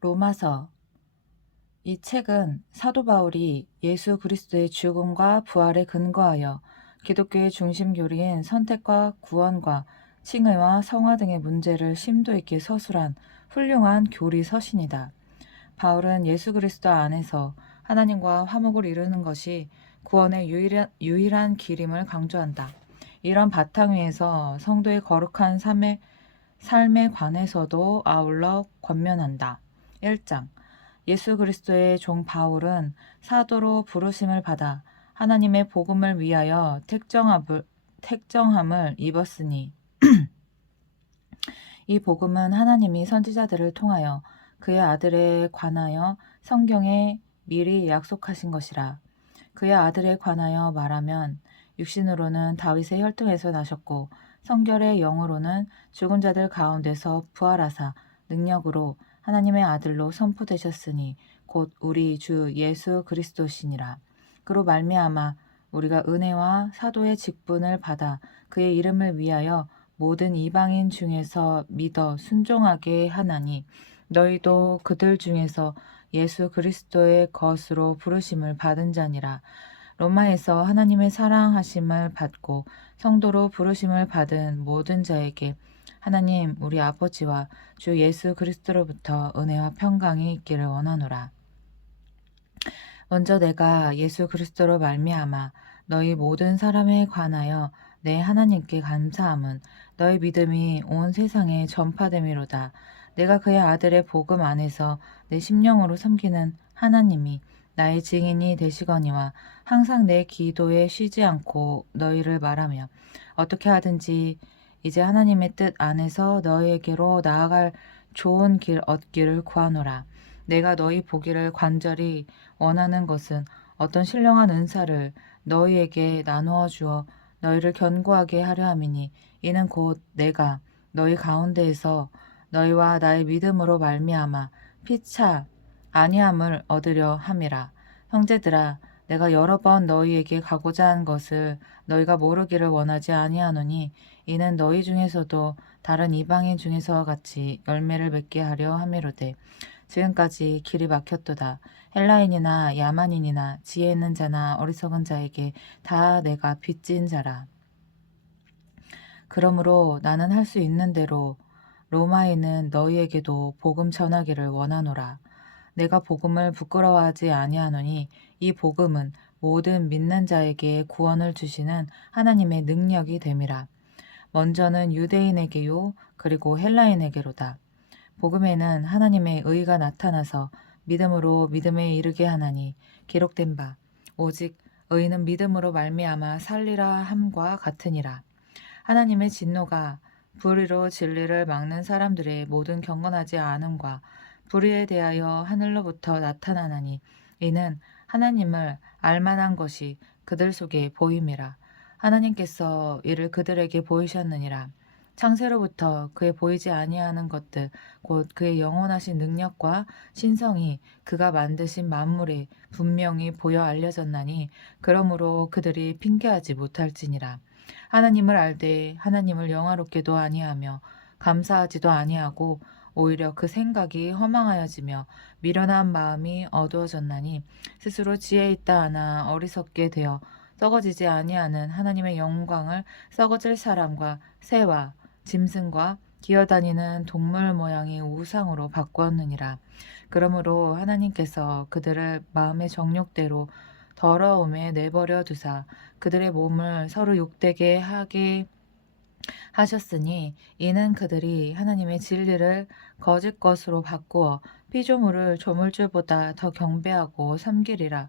로마서. 이 책은 사도 바울이 예수 그리스도의 죽음과 부활에 근거하여 기독교의 중심 교리인 선택과 구원과 칭의와 성화 등의 문제를 심도 있게 서술한 훌륭한 교리 서신이다. 바울은 예수 그리스도 안에서 하나님과 화목을 이루는 것이 구원의 유일한 길임을 강조한다. 이런 바탕 위에서 성도의 거룩한 삶에 관해서도 아울러 권면한다. 1장. 예수 그리스도의 종 바울은 사도로 부르심을 받아 하나님의 복음을 위하여 택정함을 입었으니 이 복음은 하나님이 선지자들을 통하여 그의 아들에 관하여 성경에 미리 약속하신 것이라. 그의 아들에 관하여 말하면 육신으로는 다윗의 혈통에서 나셨고 성결의 영으로는 죽은 자들 가운데서 부활하사 능력으로 하나님의 아들로 선포되셨으니 곧 우리 주 예수 그리스도시니라. 그로 말미암아 우리가 은혜와 사도의 직분을 받아 그의 이름을 위하여 모든 이방인 중에서 믿어 순종하게 하나니 너희도 그들 중에서 예수 그리스도의 것으로 부르심을 받은 자니라. 로마에서 하나님의 사랑하심을 받고 성도로 부르심을 받은 모든 자에게 하나님 우리 아버지와 주 예수 그리스도로부터 은혜와 평강이 있기를 원하노라. 먼저 내가 예수 그리스도로 말미암아 너희 모든 사람에 관하여 내 하나님께 감사함은 너희 믿음이 온 세상에 전파됨이로다. 내가 그의 아들의 복음 안에서 내 심령으로 섬기는 하나님이 나의 증인이 되시거니와 항상 내 기도에 쉬지 않고 너희를 말하며 어떻게 하든지 이제 하나님의 뜻 안에서 너희에게로 나아갈 좋은 길 얻기를 구하노라. 내가 너희 보기를 간절히 원하는 것은 어떤 신령한 은사를 너희에게 나누어 주어 너희를 견고하게 하려 함이니 이는 곧 내가 너희 가운데에서 너희와 나의 믿음으로 말미암아 피차 아니함을 얻으려 함이라. 형제들아 내가 여러 번 너희에게 가고자 한 것을 너희가 모르기를 원하지 아니하노니 이는 너희 중에서도 다른 이방인 중에서와 같이 열매를 맺게 하려 함이로되 지금까지 길이 막혔도다. 헬라인이나 야만인이나 지혜 있는 자나 어리석은 자에게 다 내가 빚진 자라. 그러므로 나는 할 수 있는 대로 로마에 있는 너희에게도 복음 전하기를 원하노라. 내가 복음을 부끄러워하지 아니하노니 이 복음은 모든 믿는 자에게 구원을 주시는 하나님의 능력이 됨이라. 먼저는 유대인에게요 그리고 헬라인에게로다. 복음에는 하나님의 의가 나타나서 믿음으로 믿음에 이르게 하나니 기록된 바 오직 의는 믿음으로 말미암아 살리라 함과 같으니라. 하나님의 진노가 불의로 진리를 막는 사람들의 모든 경건하지 않음과 불의에 대하여 하늘로부터 나타나나니 이는 하나님을 알만한 것이 그들 속에 보임이라. 하나님께서 이를 그들에게 보이셨느니라. 창세로부터 그의 보이지 아니하는 것들 곧 그의 영원하신 능력과 신성이 그가 만드신 만물에 분명히 보여 알려졌나니 그러므로 그들이 핑계하지 못할지니라. 하나님을 알되 하나님을 영화롭게도 아니하며 감사하지도 아니하고 오히려 그 생각이 허망하여지며 미련한 마음이 어두워졌나니 스스로 지혜 있다 하나 어리석게 되어 썩어지지 아니하는 하나님의 영광을 썩어질 사람과 새와 짐승과 기어다니는 동물 모양의 우상으로 바꾸었느니라. 그러므로 하나님께서 그들을 마음의 정욕대로 더러움에 내버려 두사 그들의 몸을 서로 욕되게 하게 하셨으니 이는 그들이 하나님의 진리를 거짓 것으로 바꾸어 피조물을 조물주보다 더 경배하고 섬기리라.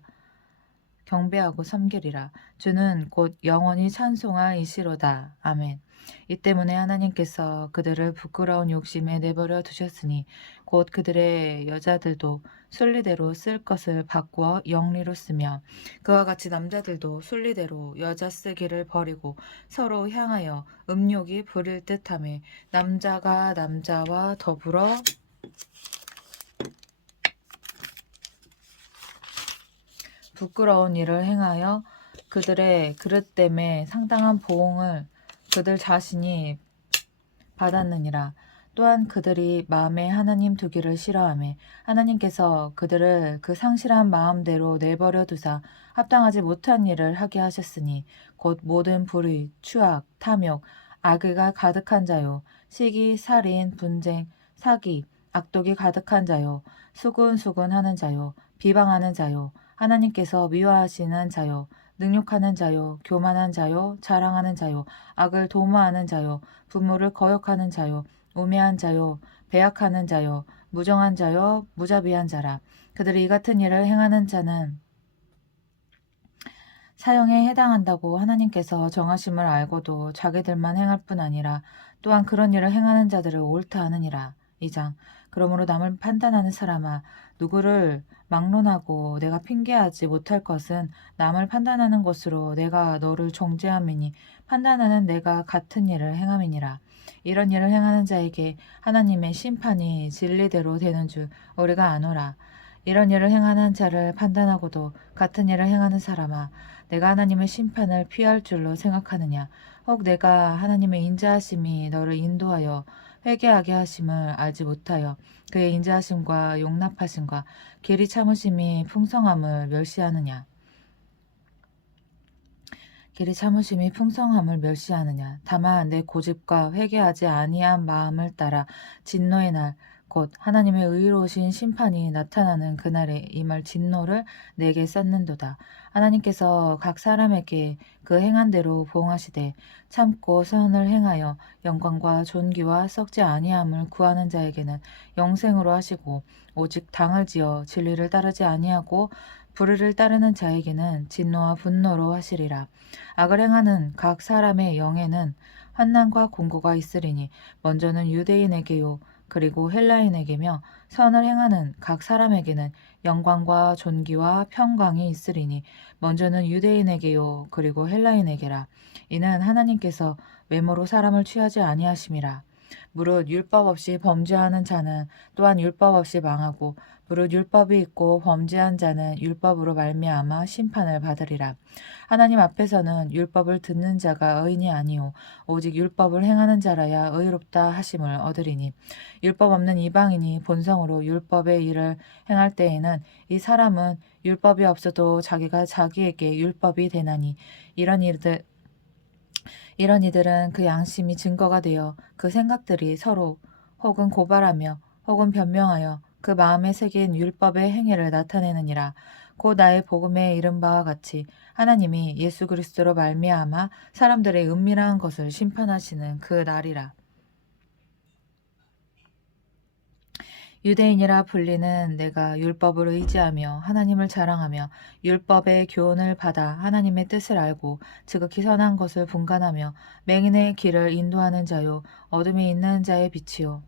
주는 곧 영원히 찬송할 이시로다. 아멘. 이 때문에 하나님께서 그들을 부끄러운 욕심에 내버려 두셨으니 곧 그들의 여자들도 순리대로 쓸 것을 바꾸어 영리로 쓰며 그와 같이 남자들도 순리대로 여자 쓰기를 버리고 서로 향하여 음욕이 부릴 듯하며 남자가 남자와 더불어 부끄러운 일을 행하여 그들의 그릇 때문에 상당한 보응을 그들 자신이 받았느니라. 또한 그들이 마음에 하나님 두기를 싫어하며 하나님께서 그들을 그 상실한 마음대로 내버려 두사 합당하지 못한 일을 하게 하셨으니 곧 모든 불의, 추악, 탐욕, 악의가 가득한 자요, 시기, 살인, 분쟁, 사기, 악독이 가득한 자요, 수군수군하는 자요, 비방하는 자요, 하나님께서 미워하시는 자요, 능욕하는 자요, 교만한 자요, 자랑하는 자요, 악을 도모하는 자요, 부모를 거역하는 자요, 우매한 자요, 배약하는 자요, 무정한 자요, 무자비한 자라. 그들이 이 같은 일을 행하는 자는 사형에 해당한다고 하나님께서 정하심을 알고도 자기들만 행할 뿐 아니라 또한 그런 일을 행하는 자들을 옳다 하느니라. 2장. 그러므로 남을 판단하는 사람아, 누구를 막론하고 내가 핑계하지 못할 것은 남을 판단하는 것으로 내가 너를 정죄함이니 판단하는 내가 같은 일을 행함이니라. 이런 일을 행하는 자에게 하나님의 심판이 진리대로 되는 줄 우리가 아노라. 이런 일을 행하는 자를 판단하고도 같은 일을 행하는 사람아, 내가 하나님의 심판을 피할 줄로 생각하느냐? 혹 내가 하나님의 인자하심이 너를 인도하여 회개하게 하심을 알지 못하여 그의 인자하심과 용납하심과 길이 참으심이 풍성함을 멸시하느냐? 길이 참으심이 풍성함을 멸시하느냐? 다만 내 고집과 회개하지 아니한 마음을 따라 진노의 날, 곧 하나님의 의로우신 심판이 나타나는 그날에 임할 진노를 내게 쌓는도다. 하나님께서 각 사람에게 그 행한 대로 보응하시되 참고 선을 행하여 영광과 존귀와 썩지 아니함을 구하는 자에게는 영생으로 하시고, 오직 당을 지어 진리를 따르지 아니하고 불의를 따르는 자에게는 진노와 분노로 하시리라. 악을 행하는 각 사람의 영에는 환난과 공고가 있으리니 먼저는 유대인에게요 그리고 헬라인에게며, 선을 행하는 각 사람에게는 영광과 존귀와 평강이 있으리니 먼저는 유대인에게요 그리고 헬라인에게라. 이는 하나님께서 외모로 사람을 취하지 아니하심이라. 무릇 율법 없이 범죄하는 자는 또한 율법 없이 망하고, 무릇 율법이 있고 범죄한 자는 율법으로 말미암아 심판을 받으리라. 하나님 앞에서는 율법을 듣는 자가 의인이 아니요 오직 율법을 행하는 자라야 의롭다 하심을 얻으리니, 율법 없는 이방인이 본성으로 율법의 일을 행할 때에는 이 사람은 율법이 없어도 자기가 자기에게 율법이 되나니, 이런 이들은 그 양심이 증거가 되어 그 생각들이 서로 혹은 고발하며 혹은 변명하여 그 마음에 새긴 율법의 행위를 나타내느니라. 곧 나의 복음에 이른 바와 같이 하나님이 예수 그리스도로 말미암아 사람들의 은밀한 것을 심판하시는 그 날이라. 유대인이라 불리는 내가 율법을 의지하며 하나님을 자랑하며 율법의 교훈을 받아 하나님의 뜻을 알고 지극히 선한 것을 분간하며 맹인의 길을 인도하는 자요, 어둠에 있는 자의 빛이요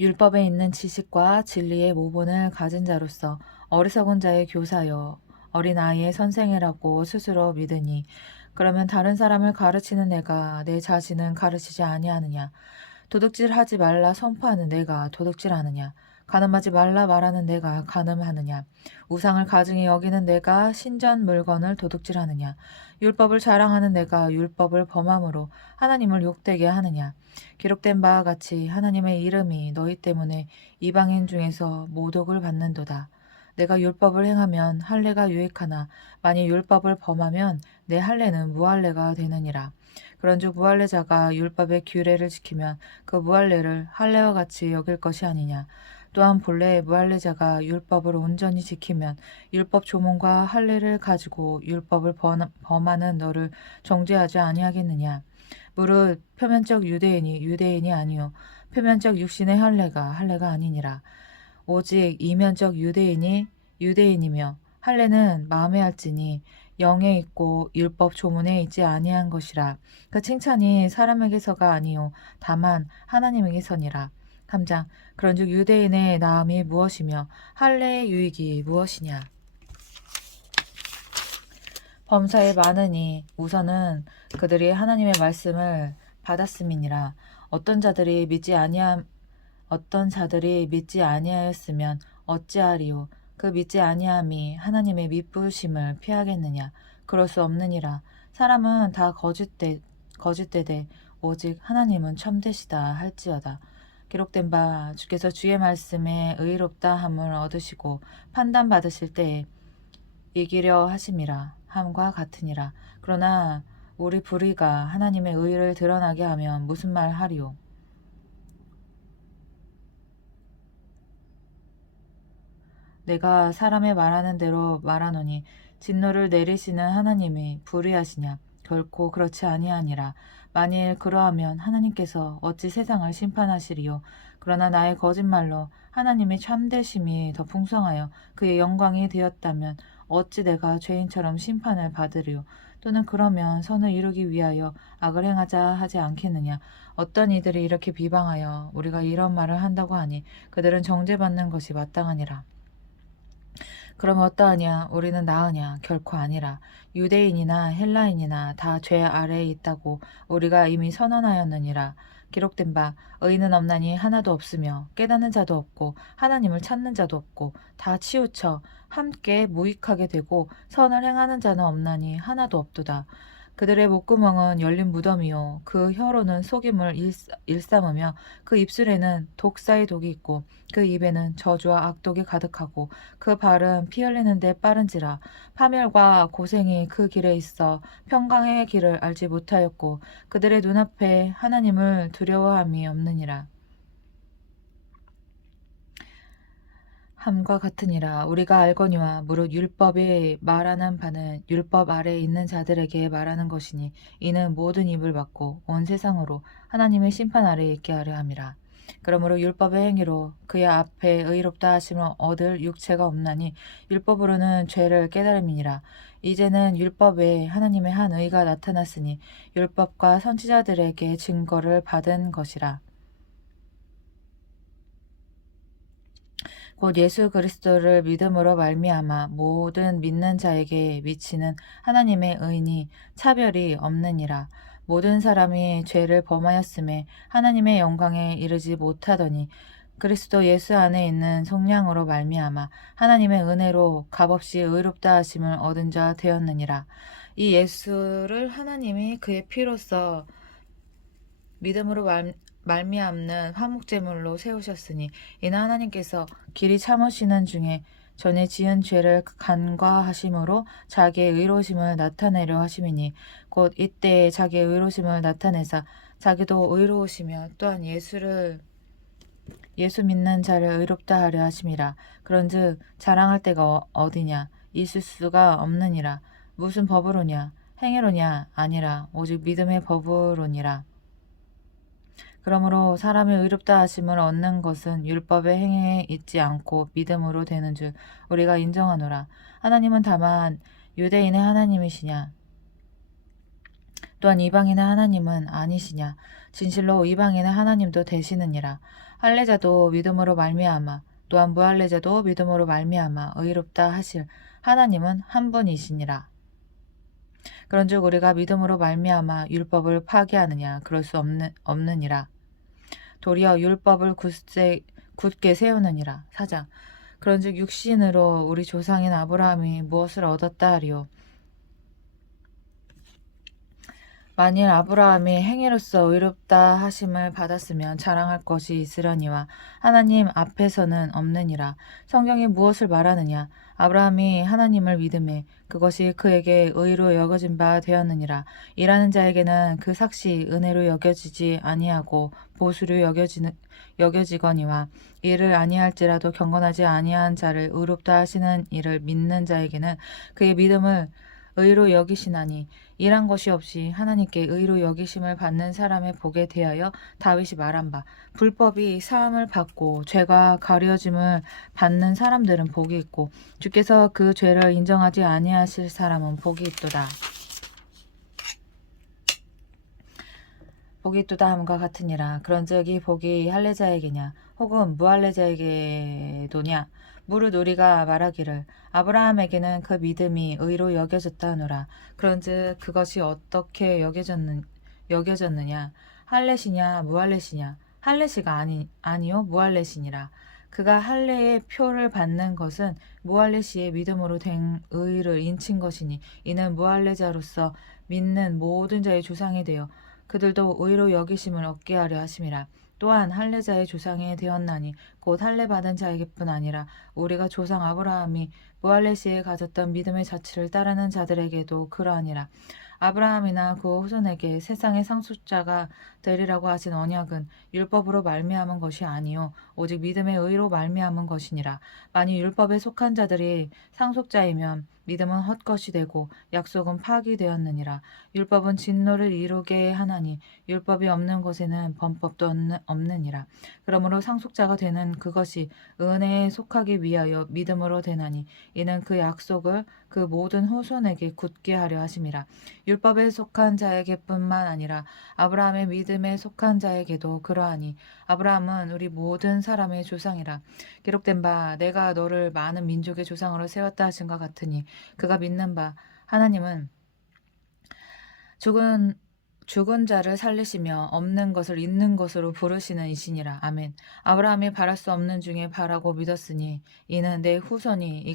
율법에 있는 지식과 진리의 모본을 가진 자로서 어리석은 자의 교사여 어린아이의 선생이라고 스스로 믿으니, 그러면 다른 사람을 가르치는 내가 내 자신은 가르치지 아니하느냐? 도둑질하지 말라 선포하는 내가 도둑질하느냐? 간음하지 말라 말하는 내가 간음하느냐? 우상을 가증히 여기는 내가 신전 물건을 도둑질하느냐? 율법을 자랑하는 내가 율법을 범함으로 하나님을 욕되게 하느냐? 기록된 바와 같이 하나님의 이름이 너희 때문에 이방인 중에서 모독을 받는도다. 내가 율법을 행하면 할례가 유익하나 만일 율법을 범하면 내 할례는 무할례가 되느니라. 그런즉 무할례자가 율법의 규례를 지키면 그 무할례를 할례와 같이 여길 것이 아니냐. 또한 본래 무할례자가 율법을 온전히 지키면 율법 조문과 할례를 가지고 율법을 범하는 너를 정죄하지 아니하겠느냐. 무릇 표면적 유대인이 유대인이 아니요 표면적 육신의 할례가 할례가 아니니라. 오직 이면적 유대인이 유대인이며 할례는 마음에 할지니 영에 있고 율법 조문에 있지 아니한 것이라. 그 칭찬이 사람에게서가 아니요 다만 하나님에게서니라. 3장. 그런즉 유대인의 나음이 무엇이며 할례의 유익이 무엇이냐? 범사에 많으니 우선은 그들이 하나님의 말씀을 받았음이니라. 어떤 자들이 믿지 아니하였으면 어찌하리요? 그 믿지 아니함이 하나님의 미쁘심을 피하겠느냐? 그럴 수 없느니라. 사람은 다 거짓되되 오직 하나님은 참되시다 할지어다. 기록된 바 주께서 주의 말씀에 의롭다 함을 얻으시고 판단받으실 때에 이기려 하심이라 함과 같으니라. 그러나 우리 불의가 하나님의 의를 드러나게 하면 무슨 말 하리요? 내가 사람의 말하는 대로 말하노니 진노를 내리시는 하나님이 불의하시냐? 결코 그렇지 아니하니라. 만일 그러하면 하나님께서 어찌 세상을 심판하시리요? 그러나 나의 거짓말로 하나님의 참되심이 더 풍성하여 그의 영광이 되었다면 어찌 내가 죄인처럼 심판을 받으리요? 또는 그러면 선을 이루기 위하여 악을 행하자 하지 않겠느냐? 어떤 이들이 이렇게 비방하여 우리가 이런 말을 한다고 하니 그들은 정죄받는 것이 마땅하니라. 그럼 어떠하냐? 우리는 나으냐? 결코 아니라. 유대인이나 헬라인이나 다 죄 아래에 있다고 우리가 이미 선언하였느니라. 기록된 바 의인은 없나니 하나도 없으며 깨닫는 자도 없고 하나님을 찾는 자도 없고 다 치우쳐 함께 무익하게 되고 선을 행하는 자는 없나니 하나도 없도다. 그들의 목구멍은 열린 무덤이요 그 혀로는 속임을 일삼으며 그 입술에는 독사의 독이 있고 그 입에는 저주와 악독이 가득하고 그 발은 피 흘리는 데 빠른지라. 파멸과 고생이 그 길에 있어 평강의 길을 알지 못하였고 그들의 눈앞에 하나님을 두려워함이 없느니라. 함과 같으니라. 우리가 알거니와 무릇 율법이 말하는 바는 율법 아래에 있는 자들에게 말하는 것이니 이는 모든 입을 막고 온 세상으로 하나님의 심판 아래에 있게 하려 함이라. 그러므로 율법의 행위로 그의 앞에 의롭다 하심을 얻을 육체가 없나니 율법으로는 죄를 깨달음이니라. 이제는 율법에 하나님의 한 의가 나타났으니 율법과 선지자들에게 증거를 받은 것이라. 곧 예수 그리스도를 믿음으로 말미암아 모든 믿는 자에게 미치는 하나님의 의니 차별이 없느니라. 모든 사람이 죄를 범하였음에 하나님의 영광에 이르지 못하더니 그리스도 예수 안에 있는 속량으로 말미암아 하나님의 은혜로 값없이 의롭다 하심을 얻은 자 되었느니라. 이 예수를 하나님이 그의 피로써 믿음으로 말미암는 화목제물로 세우셨으니 이는 하나님께서 길이 참으시는 중에 전에 지은 죄를 간과하심으로 자기의 의로우심을 나타내려 하심이니 곧 이때에 자기의 의로우심을 나타내사 자기도 의로우시며 또한 예수 믿는 자를 의롭다 하려 하심이라. 그런즉 자랑할 데가 어디냐? 있을 수가 없느니라. 무슨 법으로냐? 행위로냐? 아니라 오직 믿음의 법으로니라. 그러므로 사람의 의롭다 하심을 얻는 것은 율법의 행위에 있지 않고 믿음으로 되는 줄 우리가 인정하노라. 하나님은 다만 유대인의 하나님이시냐? 또한 이방인의 하나님은 아니시냐? 진실로 이방인의 하나님도 되시느니라. 할례자도 믿음으로 말미암아 또한 무할례자도 믿음으로 말미암아 의롭다 하실 하나님은 한 분이시니라. 그런즉 우리가 믿음으로 말미암아 율법을 파기하느냐? 그럴 수 없느니라. 도리어 율법을 굳게 세우느니라. 4장. 그런즉 육신으로 우리 조상인 아브라함이 무엇을 얻었다 하리요? 만일 아브라함이 행위로서 의롭다 하심을 받았으면 자랑할 것이 있으려니와 하나님 앞에서는 없느니라. 성경이 무엇을 말하느냐? 아브라함이 하나님을 믿음에 그것이 그에게 의로 여겨진 바 되었느니라. 일하는 자에게는 그 삭시 은혜로 여겨지지 아니하고 보수로 여겨지거니와 이를 아니할지라도 경건하지 아니한 자를 의롭다 하시는 이를 믿는 자에게는 그의 믿음을 의로 여기시나니 일한 것이 없이 하나님께 의로 여기심을 받는 사람의 복에 대하여 다윗이 말한 바 불법이 사함을 받고 죄가 가려짐을 받는 사람들은 복이 있고 주께서 그 죄를 인정하지 아니하실 사람은 복이 있도다. 복이 있도다 함과 같으니라. 그런즉 이 복이 할례자에게냐 혹은 무할례자에게도냐? 무릇 우리가 말하기를 아브라함에게는 그 믿음이 의로 여겨졌다 하노라. 그런즉 그것이 어떻게 여겨졌느냐? 할례시냐 무할례시냐? 할례시가 아니요 무할례시니라. 그가 할례의 표를 받는 것은 무할례시의 믿음으로 된 의를 인친 것이니 이는 무할례자로서 믿는 모든 자의 조상이 되어 그들도 의로 여기심을 얻게 하려 하심이라. 또한 할례자의 조상이 되었나니 곧 할례 받은 자에게뿐 아니라 우리가 조상 아브라함이 무할례 시에 가졌던 믿음의 자취를 따르는 자들에게도 그러하니라. 아브라함이나 그 후손에게 세상의 상속자가 되리라고 하신 언약은 율법으로 말미암은 것이 아니요 오직 믿음의 의로 말미암은 것이니라. 만일 율법에 속한 자들이 상속자이면 믿음은 헛것이 되고 약속은 파기되었느니라. 율법은 진노를 이루게 하나니 율법이 없는 곳에는 범법도 없느니라. 그러므로 상속자가 되는 그것이 은혜에 속하기 위하여 믿음으로 되나니 이는 그 약속을 그 모든 후손에게 굳게 하려 하심이라. 율법에 속한 자에게뿐만 아니라 아브라함의 믿음에 속한 자에게도 그러하니 아브라함은 우리 모든 사람의 조상이라. 기록된 바 내가 너를 많은 민족의 조상으로 세웠다 하신 것 같으니 그가 믿는 바 하나님은 죽은 자를 살리시며 없는 것을 있는 것으로 부르시는 이시니라. 아멘. 아브라함이 바랄 수 없는 중에 바라고 믿었으니 이는 내 후손이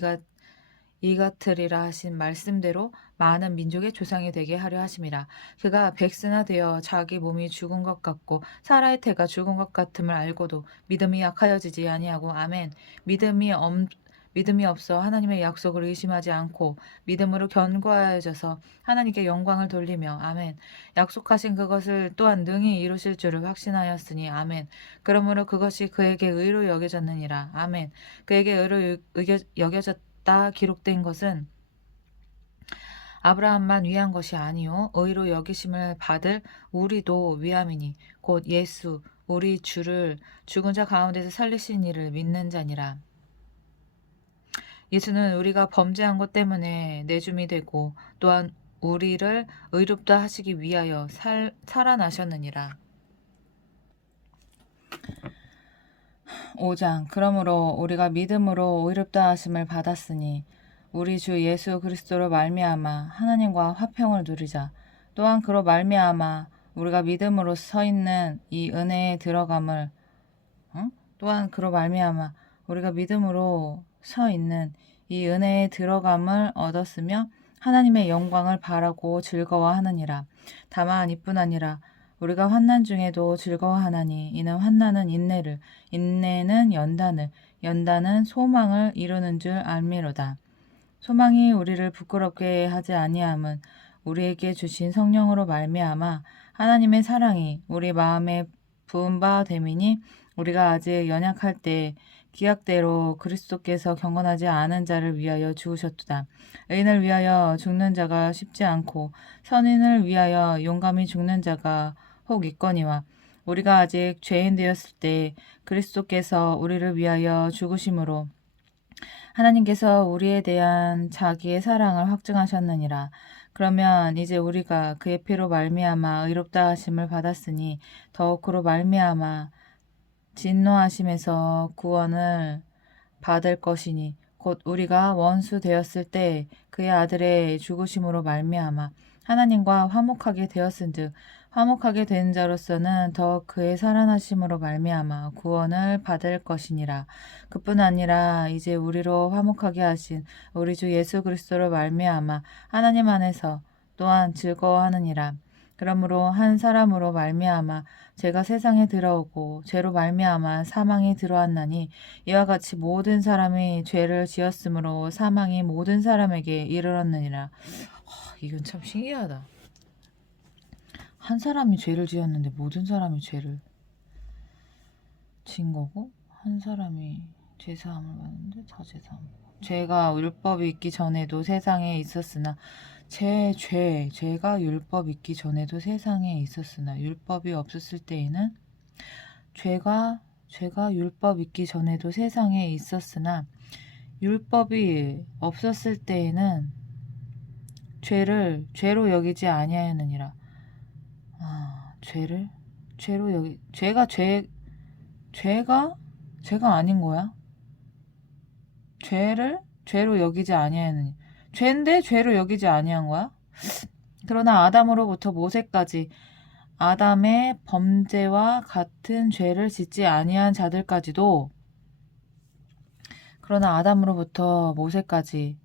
이같으리라 하신 말씀대로 많은 민족의 조상이 되게 하려 하심이라. 그가 백세나 되어 자기 몸이 죽은 것 같고 사라의 태가 죽은 것 같음을 알고도 믿음이 약하여지지 아니하고 아멘. 믿음이 없어 하나님의 약속을 의심하지 않고 믿음으로 견고하여져서 하나님께 영광을 돌리며 아멘. 약속하신 그것을 또한 능히 이루실 줄을 확신하였으니 아멘. 그러므로 그것이 그에게 의로 여겨졌느니라. 아멘. 그에게 의로 여겨졌다 기록된 것은 아브라함만 위한 것이 아니요 의로 여기심을 받을 우리도 위함이니 곧 예수 우리 주를 죽은 자 가운데서 살리신 이를 믿는 자니라. 예수는 우리가 범죄한 것 때문에 내줌이 되고 또한 우리를 의롭다 하시기 위하여 살아나셨느니라. 5장 그러므로 우리가 믿음으로 의롭다 하심을 받았으니 우리 주 예수 그리스도로 말미암아 하나님과 화평을 누리자. 또한 그로 말미암아 우리가 믿음으로 서 있는 이 은혜에 들어감을 또한 그로 말미암아 우리가 믿음으로 서 있는 이 은혜에 들어감을 얻었으며 하나님의 영광을 바라고 즐거워하느니라. 다만 이뿐 아니라 우리가 환난 중에도 즐거워하나니 이는 환난은 인내를 인내는 연단을 연단은 소망을 이루는 줄 알미로다. 소망이 우리를 부끄럽게 하지 아니함은 우리에게 주신 성령으로 말미암아 하나님의 사랑이 우리 마음에 부은 바 됨이니 우리가 아직 연약할 때 기약대로 그리스도께서 경건하지 않은 자를 위하여 죽으셨도다. 의인을 위하여 죽는 자가 쉽지 않고 선인을 위하여 용감히 죽는 자가 혹 있거니와 우리가 아직 죄인 되었을 때 그리스도께서 우리를 위하여 죽으심으로 하나님께서 우리에 대한 자기의 사랑을 확증하셨느니라. 그러면 이제 우리가 그의 피로 말미암아 의롭다 하심을 받았으니 더욱 그로 말미암아 진노하심에서 구원을 받을 것이니 곧 우리가 원수 되었을 때 그의 아들의 죽으심으로 말미암아 하나님과 화목하게 되었은즉 화목하게 된 자로서는 더 그의 살아나심으로 말미암아 구원을 받을 것이니라. 그뿐 아니라 이제 우리로 화목하게 하신 우리 주 예수 그리스도로 말미암아 하나님 안에서 또한 즐거워하느니라. 그러므로 한 사람으로 말미암아 죄가 세상에 들어오고 죄로 말미암아 사망이 들어왔나니 이와 같이 모든 사람이 죄를 지었으므로 사망이 모든 사람에게 이르렀느니라. 이건 참 신기하다. 한 사람이 죄를 지었는데 모든 사람이 죄를 지은 거고 한 사람이 죄사함을 받는데 다 죄사함을 받고 죄가 율법이 있기 전에도 세상에 있었으나 죄가 율법 있기 전에도 세상에 있었으나 율법이 없었을 때에는 죄가 율법 있기 전에도 세상에 있었으나 유법이 없었을 때에는 죄로 여기지 아니하였느니라. 죄로 여기 죄가 아닌 거야? 죄로 여기지 아니하였느니 죄인데 죄로 여기지 아니한 거야? 그러나 아담으로부터 모세까지 아담의 범죄와 같은 죄를 짓지 아니한 자들까지도 그러나 아담으로부터 모세까지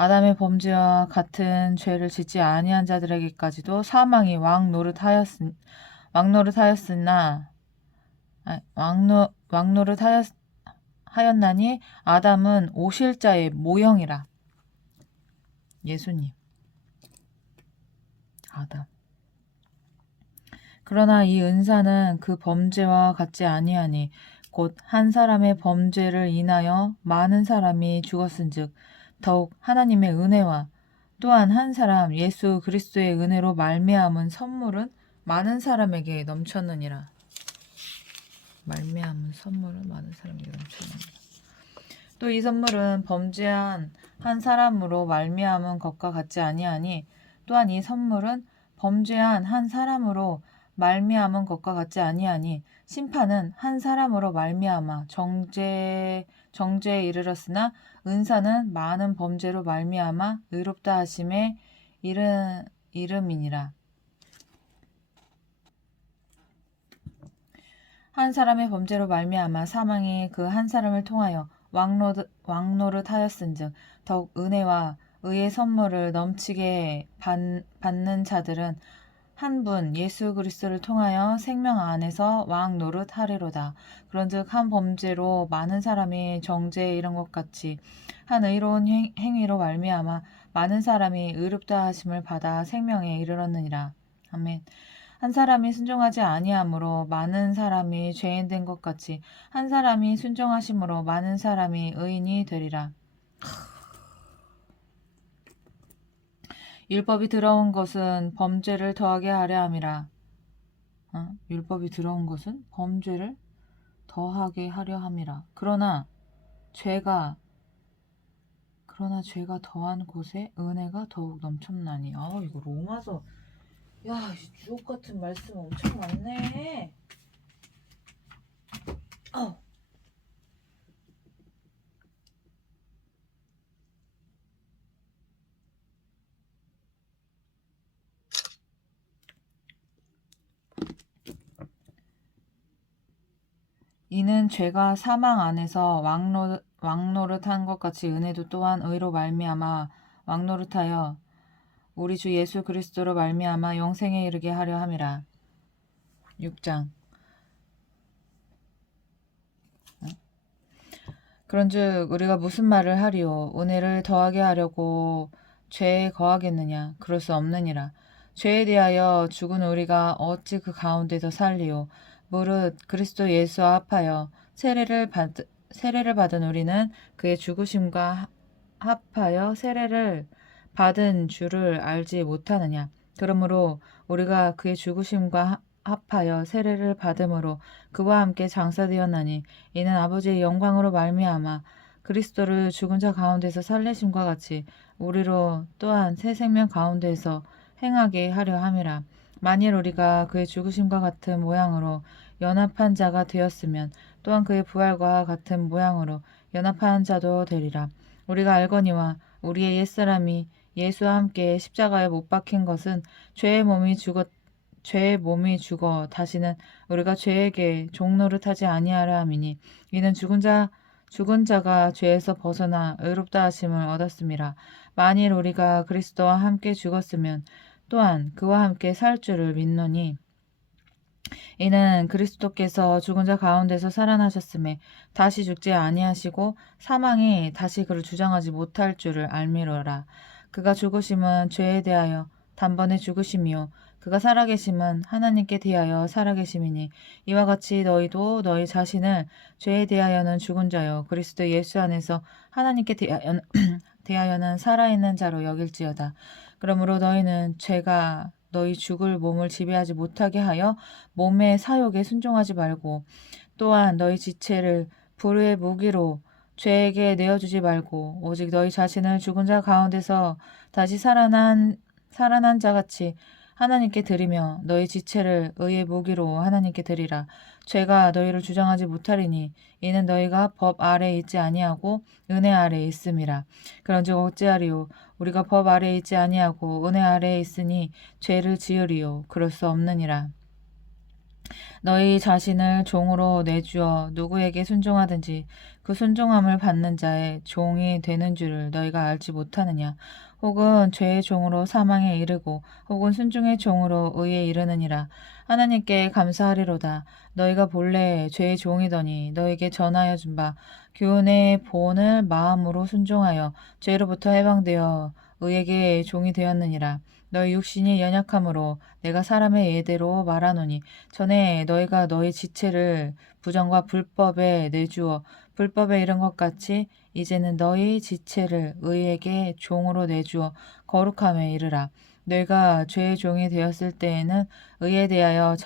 아담의 범죄와 같은 죄를 짓지 아니한 자들에게까지도 사망이 왕노릇하였나니 아담은 오실자의 모형이라. 예수님, 아담. 그러나 이 은사는 그 범죄와 같지 아니하니 곧 한 사람의 범죄를 인하여 많은 사람이 죽었은즉 더욱 하나님의 은혜와 또한 한 사람 예수 그리스도의 은혜로 말미암은 선물은 많은 사람에게 넘쳤느니라. 말미암은 선물은 많은 사람에게 넘쳤느니라. 또 이 선물은 범죄한 한 사람으로 말미암은 것과 같지 아니하니 또한 이 선물은 범죄한 한 사람으로 말미암은 것과 같지 아니하니 심판은 한 사람으로 말미암아 정죄에 이르렀으나 은사는 많은 범죄로 말미암아 의롭다 하심에 이름이니라. 한 사람의 범죄로 말미암아 사망이 그 한 사람을 통하여 왕노릇하였은즉 더욱 은혜와 의의 선물을 넘치게 받는 자들은 한 분 예수 그리스도를 통하여 생명 안에서 왕노릇하리로다. 그런즉 한 범죄로 많은 사람이 정죄에 이른 것 같이 한 의로운 행위로 말미암아 많은 사람이 의롭다 하심을 받아 생명에 이르렀느니라. 아멘. 한 사람이 순종하지 아니함으로 많은 사람이 죄인 된 것 같이 한 사람이 순종하심으로 많은 사람이 의인이 되리라. 율법이 들어온 것은 범죄를 더하게 하려 함이라. 율법이 들어온 것은 범죄를 더하게 하려 함이라. 그러나 죄가 더한 곳에 은혜가 더욱 넘쳤나니. 이거 로마서. 야, 주옥 같은 말씀 엄청 많네. 이는 죄가 사망 안에서 왕노릇한 것 같이 은혜도 또한 의로 말미암아 왕노릇하여 우리 주 예수 그리스도로 말미암아 영생에 이르게 하려 함이라. 6장. 그런즉 우리가 무슨 말을 하리요? 은혜를 더하게 하려고 죄에 거하겠느냐? 그럴 수 없느니라. 죄에 대하여 죽은 우리가 어찌 그 가운데서 살리요? 무릇 그리스도 예수와 합하여 세례를 받은 우리는 그의 죽으심과 합하여 세례를 받은 줄을 알지 못하느냐. 그러므로 우리가 그의 죽으심과 합하여 세례를 받음으로 그와 함께 장사되었나니 이는 아버지의 영광으로 말미암아 그리스도를 죽은 자 가운데서 살리심과 같이 우리로 또한 새 생명 가운데서 행하게 하려 함이라. 만일 우리가 그의 죽으심과 같은 모양으로 연합한 자가 되었으면 또한 그의 부활과 같은 모양으로 연합한 자도 되리라. 우리가 알거니와 우리의 옛사람이 예수와 함께 십자가에 못 박힌 것은 죄의 몸이 죽어 다시는 우리가 죄에게 종노릇하지 아니하려 함이니 이는 죽은 자가 죄에서 벗어나 의롭다 하심을 얻었음이라. 만일 우리가 그리스도와 함께 죽었으면 또한 그와 함께 살 줄을 믿노니 이는 그리스도께서 죽은 자 가운데서 살아나셨음에 다시 죽지 아니하시고 사망이 다시 그를 주장하지 못할 줄을 알미로라. 그가 죽으심은 죄에 대하여 단번에 죽으심이요 그가 살아계심은 하나님께 대하여 살아계심이니 이와 같이 너희도 너희 자신을 죄에 대하여는 죽은 자요 그리스도 예수 안에서 하나님께 대하여는 살아있는 자로 여길지어다. 그러므로 너희는 죄가 너희 죽을 몸을 지배하지 못하게 하여 몸의 사욕에 순종하지 말고 또한 너희 지체를 불의의 무기로 죄에게 내어주지 말고 오직 너희 자신을 죽은 자 가운데서 다시 살아난 자같이 하나님께 드리며 너희 지체를 의의 무기로 하나님께 드리라. 죄가 너희를 주장하지 못하리니 이는 너희가 법 아래에 있지 아니하고 은혜 아래에 있음이라. 그런즉 어찌하리요? 우리가 법 아래에 있지 아니하고 은혜 아래에 있으니 죄를 지으리요? 그럴 수 없느니라. 너희 자신을 종으로 내주어 누구에게 순종하든지 그 순종함을 받는 자의 종이 되는 줄을 너희가 알지 못하느냐? 혹은 죄의 종으로 사망에 이르고 혹은 순종의 종으로 의에 이르느니라. 하나님께 감사하리로다. 너희가 본래 죄의 종이더니 너에게 전하여 준 바 교훈의 본을 마음으로 순종하여 죄로부터 해방되어 의에게 종이 되었느니라. 너희 육신이 연약함으로 내가 사람의 예대로 말하노니 전에 너희가 너희 지체를 부정과 불법에 내주어 불법에 이른 것 같이 이제는 너희 지체를 의에게 종으로 내주어 거룩함에 이르라. 너희가 죄의 종이 되었을 때에는 의에 대하여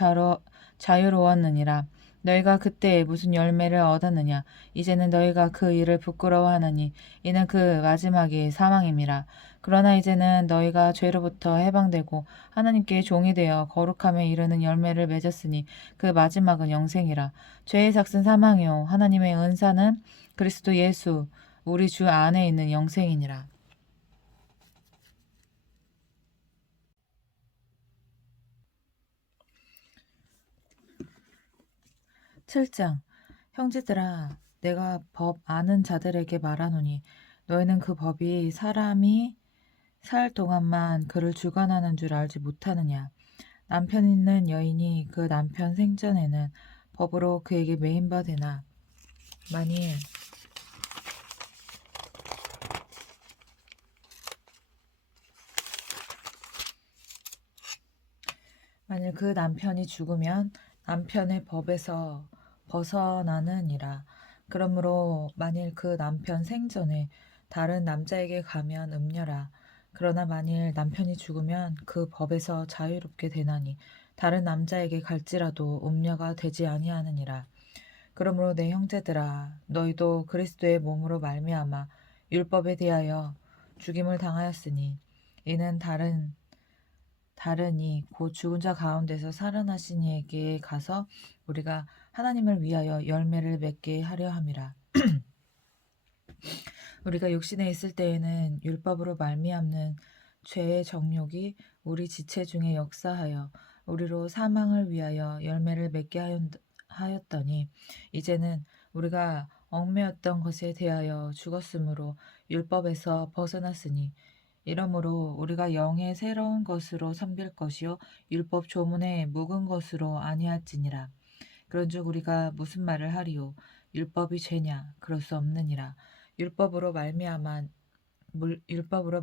자유로웠느니라. 너희가 그때 무슨 열매를 얻었느냐? 이제는 너희가 그 일을 부끄러워하느니 이는 그 마지막이 사망임이라. 그러나 이제는 너희가 죄로부터 해방되고 하나님께 종이 되어 거룩함에 이르는 열매를 맺었으니 그 마지막은 영생이라. 죄의 삭은 사망이요 하나님의 은사는 그리스도 예수 우리 주 안에 있는 영생이니라. 7장 형제들아 내가 법 아는 자들에게 말하노니 너희는 그 법이 사람이 살 동안만 그를 주관하는 줄 알지 못하느냐. 남편 있는 여인이 그 남편 생전에는 법으로 그에게 매인바 되나 만일 그 남편이 죽으면 남편의 법에서 벗어나느니라. 그러므로 만일 그 남편 생전에 다른 남자에게 가면 음녀라. 그러나 만일 남편이 죽으면 그 법에서 자유롭게 되나니 다른 남자에게 갈지라도 음녀가 되지 아니하느니라. 그러므로 내 형제들아 너희도 그리스도의 몸으로 말미암아 율법에 대하여 죽임을 당하였으니 이는 다른이 곧 죽은 자 가운데서 살아나신 이에게 가서 우리가 하나님을 위하여 열매를 맺게 하려 함이라. 우리가 육신에 있을 때에는 율법으로 말미암는 죄의 정욕이 우리 지체 중에 역사하여 우리로 사망을 위하여 열매를 맺게 하였더니 이제는 우리가 얽매였던 것에 대하여 죽었으므로 율법에서 벗어났으니 이러므로 우리가 영의 새로운 것으로 섬길 것이요 율법 조문에 묵은 것으로 아니할지니라. 그런즉 우리가 무슨 말을 하리요? 율법이 죄냐? 그럴 수 없느니라. 율법으로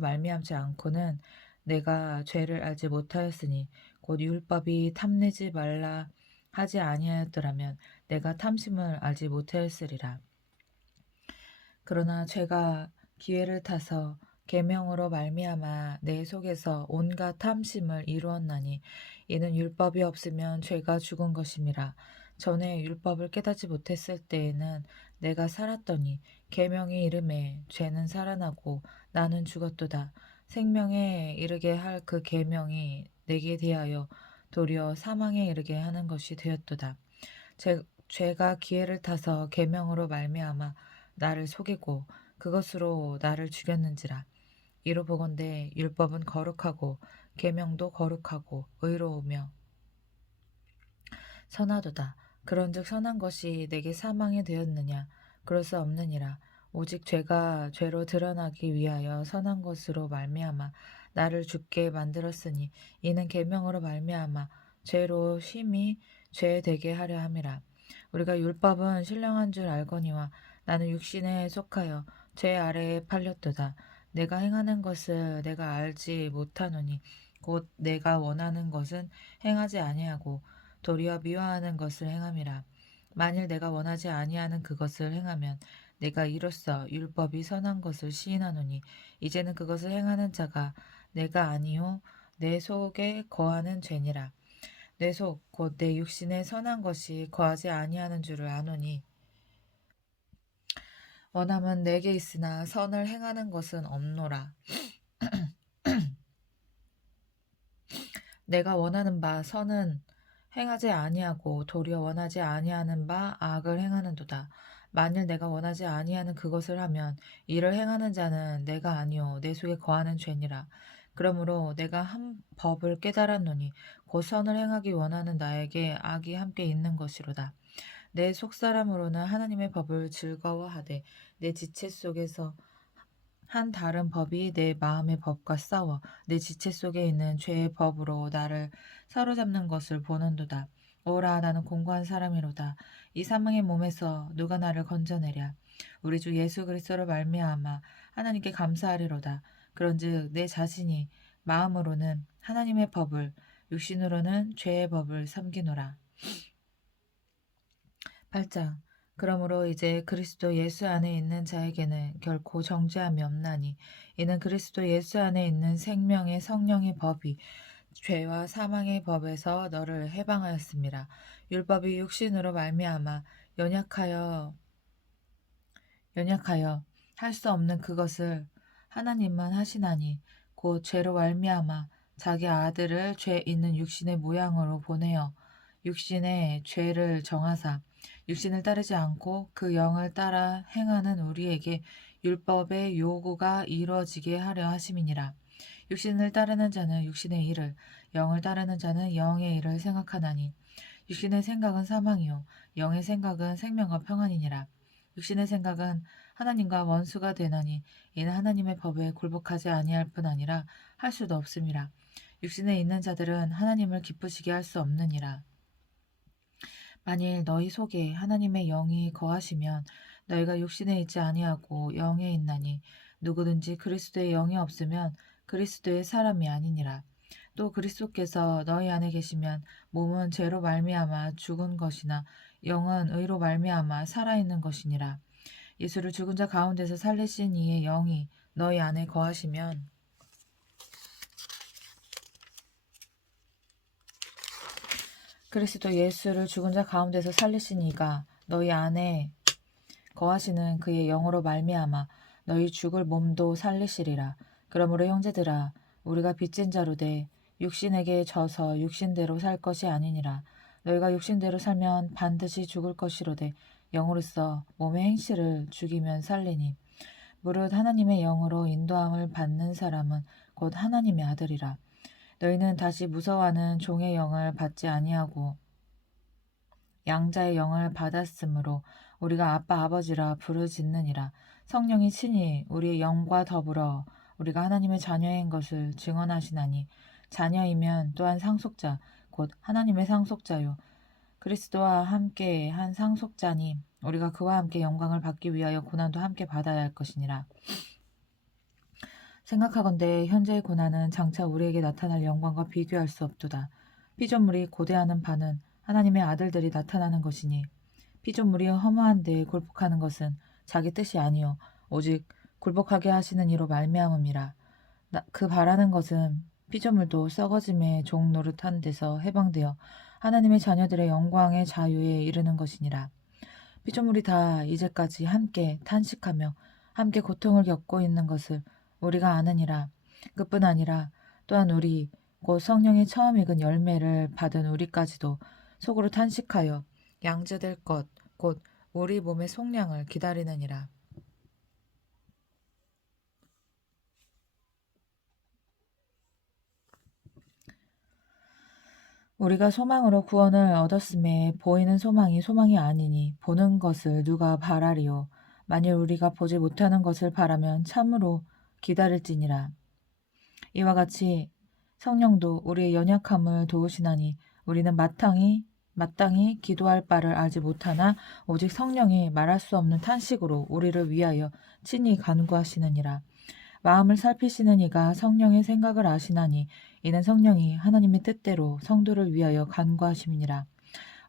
말미암지 않고는 내가 죄를 알지 못하였으니 곧 율법이 탐내지 말라 하지 아니하였더라면 내가 탐심을 알지 못하였으리라. 그러나 죄가 기회를 타서 계명으로 말미암아 내 속에서 온갖 탐심을 이루었나니 이는 율법이 없으면 죄가 죽은 것임이라. 전에 율법을 깨닫지 못했을 때에는 내가 살았더니 계명이 이름에 죄는 살아나고 나는 죽었도다. 생명에 이르게 할 그 계명이 내게 대하여 도리어 사망에 이르게 하는 것이 되었도다. 죄가 기회를 타서 계명으로 말미암아 나를 속이고 그것으로 나를 죽였는지라. 이로 보건대 율법은 거룩하고 계명도 거룩하고 의로우며 선하도다. 그런즉 선한 것이 내게 사망이 되었느냐? 그럴 수 없느니라. 오직 죄가 죄로 드러나기 위하여 선한 것으로 말미암아 나를 죽게 만들었으니 이는 계명으로 말미암아 죄로 심히 죄되게 하려 함이라. 우리가 율법은 신령한 줄 알거니와 나는 육신에 속하여 죄 아래에 팔렸도다. 내가 행하는 것을 내가 알지 못하노니 곧 내가 원하는 것은 행하지 아니하고 도리어 미워하는 것을 행함이라. 만일 내가 원하지 아니하는 그것을 행하면 내가 이로써 율법이 선한 것을 시인하노니 이제는 그것을 행하는 자가 내가 아니요 내 속에 거하는 죄니라. 내 속 곧 내 육신에 선한 것이 거하지 아니하는 줄을 아노니 원함은 내게 있으나 선을 행하는 것은 없노라. 내가 원하는 바 선은 행하지 아니하고 도리어 원하지 아니하는 바 악을 행하는도다. 만일 내가 원하지 아니하는 그것을 하면 이를 행하는 자는 내가 아니요 내 속에 거하는 죄니라. 그러므로 내가 한 법을 깨달았노니 곧 선을 행하기 원하는 나에게 악이 함께 있는 것이로다. 내 속사람으로는 하나님의 법을 즐거워하되 내 지체 속에서 한 다른 법이 내 마음의 법과 싸워 내 지체 속에 있는 죄의 법으로 나를 사로잡는 것을 보는도다. 오라, 나는 공고한 사람이로다. 이 사망의 몸에서 누가 나를 건져내랴. 우리 주 예수 그리스도로 말미암아 하나님께 감사하리로다. 그런즉 내 자신이 마음으로는 하나님의 법을, 육신으로는 죄의 법을 섬기노라. 8장. 그러므로 이제 그리스도 예수 안에 있는 자에게는 결코 정죄함이 없나니 이는 그리스도 예수 안에 있는 생명의 성령의 법이 죄와 사망의 법에서 너를 해방하였습니다. 율법이 육신으로 말미암아 연약하여 할 수 없는 그것을 하나님만 하시나니 곧 죄로 말미암아 자기 아들을 죄 있는 육신의 모양으로 보내어 육신의 죄를 정하사 육신을 따르지 않고 그 영을 따라 행하는 우리에게 율법의 요구가 이루어지게 하려 하심이니라. 육신을 따르는 자는 육신의 일을, 영을 따르는 자는 영의 일을 생각하나니 육신의 생각은 사망이요 영의 생각은 생명과 평안이니라. 육신의 생각은 하나님과 원수가 되나니 이는 하나님의 법에 굴복하지 아니할 뿐 아니라 할 수도 없음이라. 육신에 있는 자들은 하나님을 기쁘시게 할 수 없느니라. 만일 너희 속에 하나님의 영이 거하시면 너희가 육신에 있지 아니하고 영에 있나니 누구든지 그리스도의 영이 없으면 그리스도의 사람이 아니니라. 또 그리스도께서 너희 안에 계시면 몸은 죄로 말미암아 죽은 것이나 영은 의로 말미암아 살아있는 것이니라. 예수를 죽은 자 가운데서 살리신 이의 영이 너희 안에 거하시면 그리스도 예수를 죽은 자 가운데서 살리신 이가 너희 안에 거하시는 그의 영으로 말미암아 너희 죽을 몸도 살리시리라. 그러므로 형제들아, 우리가 빚진 자로 돼 육신에게 져서 육신대로 살 것이 아니니라. 너희가 육신대로 살면 반드시 죽을 것이로되 영으로서 몸의 행실을 죽이면 살리니 무릇 하나님의 영으로 인도함을 받는 사람은 곧 하나님의 아들이라. 너희는 다시 무서워하는 종의 영을 받지 아니하고 양자의 영을 받았으므로 우리가 아빠 아버지라 부르짖느니라. 성령이 친히 우리의 영과 더불어 우리가 하나님의 자녀인 것을 증언하시나니 자녀이면 또한 상속자 곧 하나님의 상속자요 그리스도와 함께 한 상속자니 우리가 그와 함께 영광을 받기 위하여 고난도 함께 받아야 할 것이니라. 생각하건대 현재의 고난은 장차 우리에게 나타날 영광과 비교할 수 없도다. 피조물이 고대하는 바는 하나님의 아들들이 나타나는 것이니 피조물이 허무한 데에 굴복하는 것은 자기 뜻이 아니요 오직 굴복하게 하시는 이로 말미암음이라. 그 바라는 것은 피조물도 썩어짐의 종 노릇한 데서 해방되어 하나님의 자녀들의 영광의 자유에 이르는 것이니라. 피조물이 다 이제까지 함께 탄식하며 함께 고통을 겪고 있는 것을 우리가 아느니라. 그뿐 아니라 또한 우리 곧 성령의 처음 익은 열매를 받은 우리까지도 속으로 탄식하여 양자될 것 곧 우리 몸의 속량을 기다리느니라. 우리가 소망으로 구원을 얻었음에 보이는 소망이 소망이 아니니 보는 것을 누가 바라리요. 만일 우리가 보지 못하는 것을 바라면 참으로 기다릴지니라. 이와 같이 성령도 우리의 연약함을 도우시나니 우리는 마땅히 기도할 바를 알지 못하나 오직 성령이 말할 수 없는 탄식으로 우리를 위하여 친히 간구하시느니라. 마음을 살피시는 이가 성령의 생각을 아시나니 이는 성령이 하나님의 뜻대로 성도를 위하여 간구하심이니라.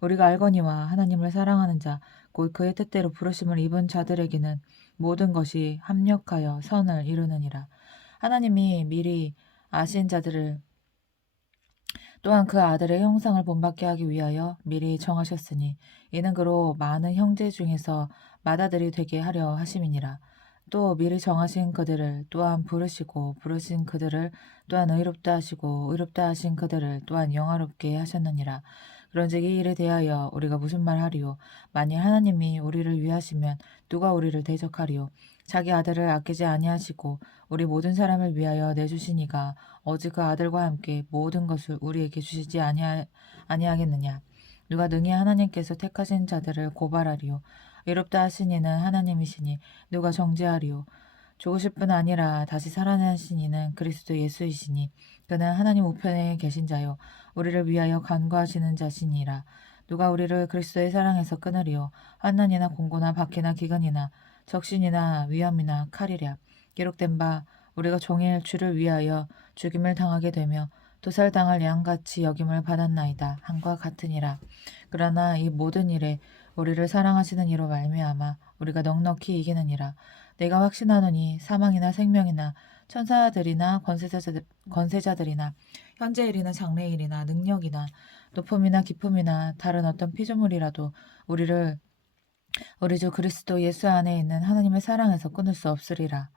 우리가 알거니와 하나님을 사랑하는 자 곧 그의 뜻대로 부르심을 입은 자들에게는 모든 것이 합력하여 선을 이루느니라. 하나님이 미리 아신 자들을 또한 그 아들의 형상을 본받게 하기 위하여 미리 정하셨으니 이는 그로 많은 형제 중에서 맏아들이 되게 하려 하심이니라. 또 미리 정하신 그들을 또한 부르시고 부르신 그들을 또한 의롭다 하시고 의롭다 하신 그들을 또한 영화롭게 하셨느니라. 그런즉 이 일에 대하여 우리가 무슨 말하리요? 만일 하나님이 우리를 위하시면 누가 우리를 대적하리요? 자기 아들을 아끼지 아니하시고 우리 모든 사람을 위하여 내주시니가 어찌 그 아들과 함께 모든 것을 우리에게 주시지 아니하겠느냐. 누가 능히 하나님께서 택하신 자들을 고발하리요. 의롭다 하신 이는 하나님이시니 누가 정죄하리요. 죽으실 뿐 아니라 다시 살아나신 이는 그리스도 예수이시니 그는 하나님 우편에 계신 자요 우리를 위하여 간구하시는 자시니라. 누가 우리를 그리스도의 사랑에서 끊으리요. 환난이나 공고나 박해나 기근이나 적신이나 위험이나 칼이랴. 기록된 바 우리가 종일 주를 위하여 죽임을 당하게 되며 도살당할 양같이 여김을 받았나이다 함과 같으니라. 그러나 이 모든 일에 우리를 사랑하시는 이로 말미암아 우리가 넉넉히 이기느니라. 내가 확신하노니 사망이나 생명이나 천사들이나 권세자들이나 현재일이나 장래일이나 능력이나 높음이나 깊음이나 다른 어떤 피조물이라도 우리를 우리 주 그리스도 예수 안에 있는 하나님의 사랑에서 끊을 수 없으리라.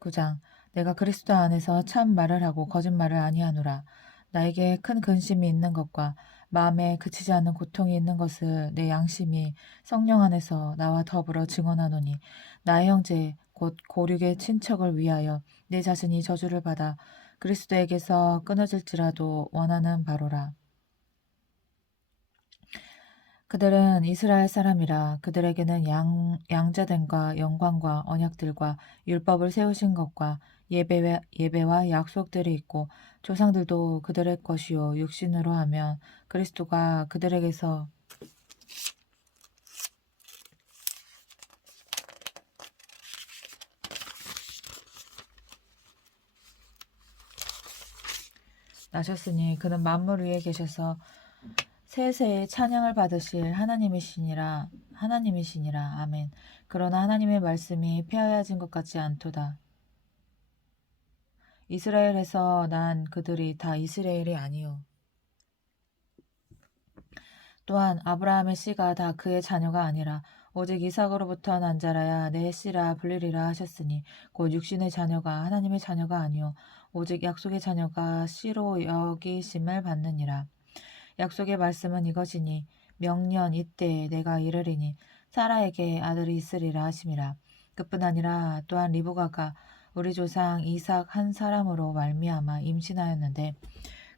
9장 내가 그리스도 안에서 참 말을 하고 거짓말을 아니하노라. 나에게 큰 근심이 있는 것과 마음에 그치지 않는 고통이 있는 것을 내 양심이 성령 안에서 나와 더불어 증언하노니 나의 형제 곧 고륙의 친척을 위하여 내 자신이 저주를 받아 그리스도에게서 끊어질지라도 원하는 바로라. 그들은 이스라엘 사람이라. 그들에게는 양자됨과 영광과 언약들과 율법을 세우신 것과 예배와 약속들이 있고 조상들도 그들의 것이요 육신으로 하면 그리스도가 그들에게서 나셨으니 그는 만물 위에 계셔서 세세의 찬양을 받으실 하나님이시니라. 아멘. 그러나 하나님의 말씀이 폐하여진 것 같지 않도다. 이스라엘에서 난 그들이 다 이스라엘이 아니요 또한 아브라함의 씨가 다 그의 자녀가 아니라 오직 이삭으로부터 난 자라야 내 씨라 불리리라 하셨으니 곧 육신의 자녀가 하나님의 자녀가 아니요 오직 약속의 자녀가 씨로 여기심을 받느니라. 약속의 말씀은 이것이니 명년 이때에 내가 이르리니 사라에게 아들이 있으리라 하심이라. 그뿐 아니라 또한 리브가가 우리 조상 이삭 한 사람으로 말미암아 임신하였는데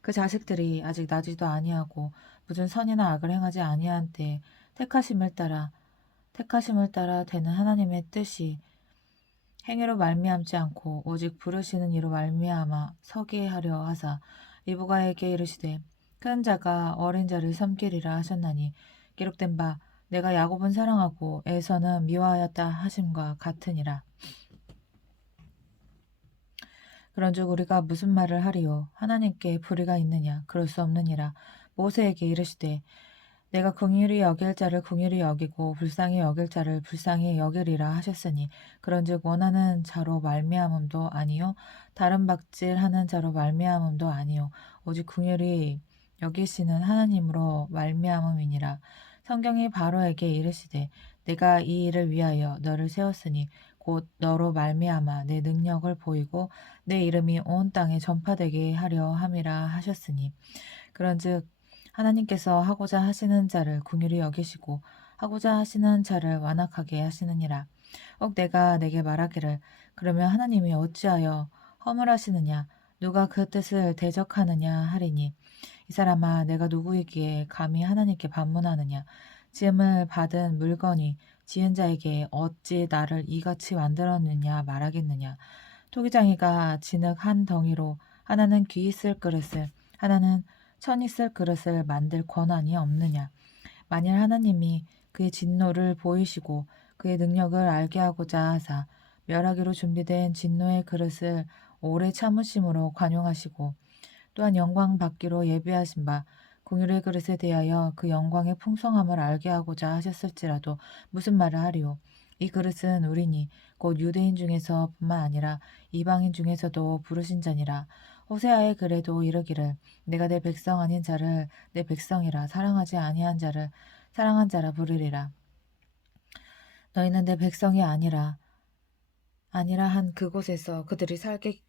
그 자식들이 아직 나지도 아니하고 무슨 선이나 악을 행하지 아니한 때에 택하심을 따라 되는 하나님의 뜻이 행위로 말미암지 않고 오직 부르시는 이로 말미암아 서게 하려 하사 리브가에게 이르시되 큰 자가 어린 자를 섬기리라 하셨나니 기록된 바 내가 야곱은 사랑하고 에서는 미워하였다 하심과 같으니라. 그런즉 우리가 무슨 말을 하리요? 하나님께 불의가 있느냐? 그럴 수 없느니라. 모세에게 이르시되 내가 긍휼히 여길 자를 긍휼히 여기고 불쌍히 여길 자를 불쌍히 여기리라 하셨으니 그런즉 원하는 자로 말미암음도 아니요 다른 박질하는 자로 말미암음도 아니요 오직 긍휼히 여기시는 하나님으로 말미암음이니라. 성경이 바로에게 이르시되 내가 이 일을 위하여 너를 세웠으니 곧 너로 말미암아 내 능력을 보이고 내 이름이 온 땅에 전파되게 하려 함이라 하셨으니 그런즉 하나님께서 하고자 하시는 자를 긍휼히 여기시고 하고자 하시는 자를 완악하게 하시느니라. 혹 내가 내게 말하기를 그러면 하나님이 어찌하여 허물하시느냐 누가 그 뜻을 대적하느냐 하리니 이 사람아 내가 누구이기에 감히 하나님께 반문하느냐 지음을 받은 물건이 지은 자에게 어찌 나를 이같이 만들었느냐 말하겠느냐 토기장이가 진흙 한 덩이로 하나는 귀 있을 그릇을 하나는 천 있을 그릇을 만들 권한이 없느냐 만일 하나님이 그의 진노를 보이시고 그의 능력을 알게 하고자 하사 멸하기로 준비된 진노의 그릇을 오래 참으심으로 관용하시고 또한 영광 받기로 예비하신 바 긍휼의 그릇에 대하여 그 영광의 풍성함을 알게 하고자 하셨을지라도 무슨 말을 하리요. 이 그릇은 우리니 곧 유대인 중에서뿐만 아니라 이방인 중에서도 부르신 자니라. 호세아의 글에도 이르기를 내가 내 백성 아닌 자를 내 백성이라 사랑하지 아니한 자를 사랑한 자라 부르리라. 너희는 내 백성이 아니라 한 그곳에서 그들이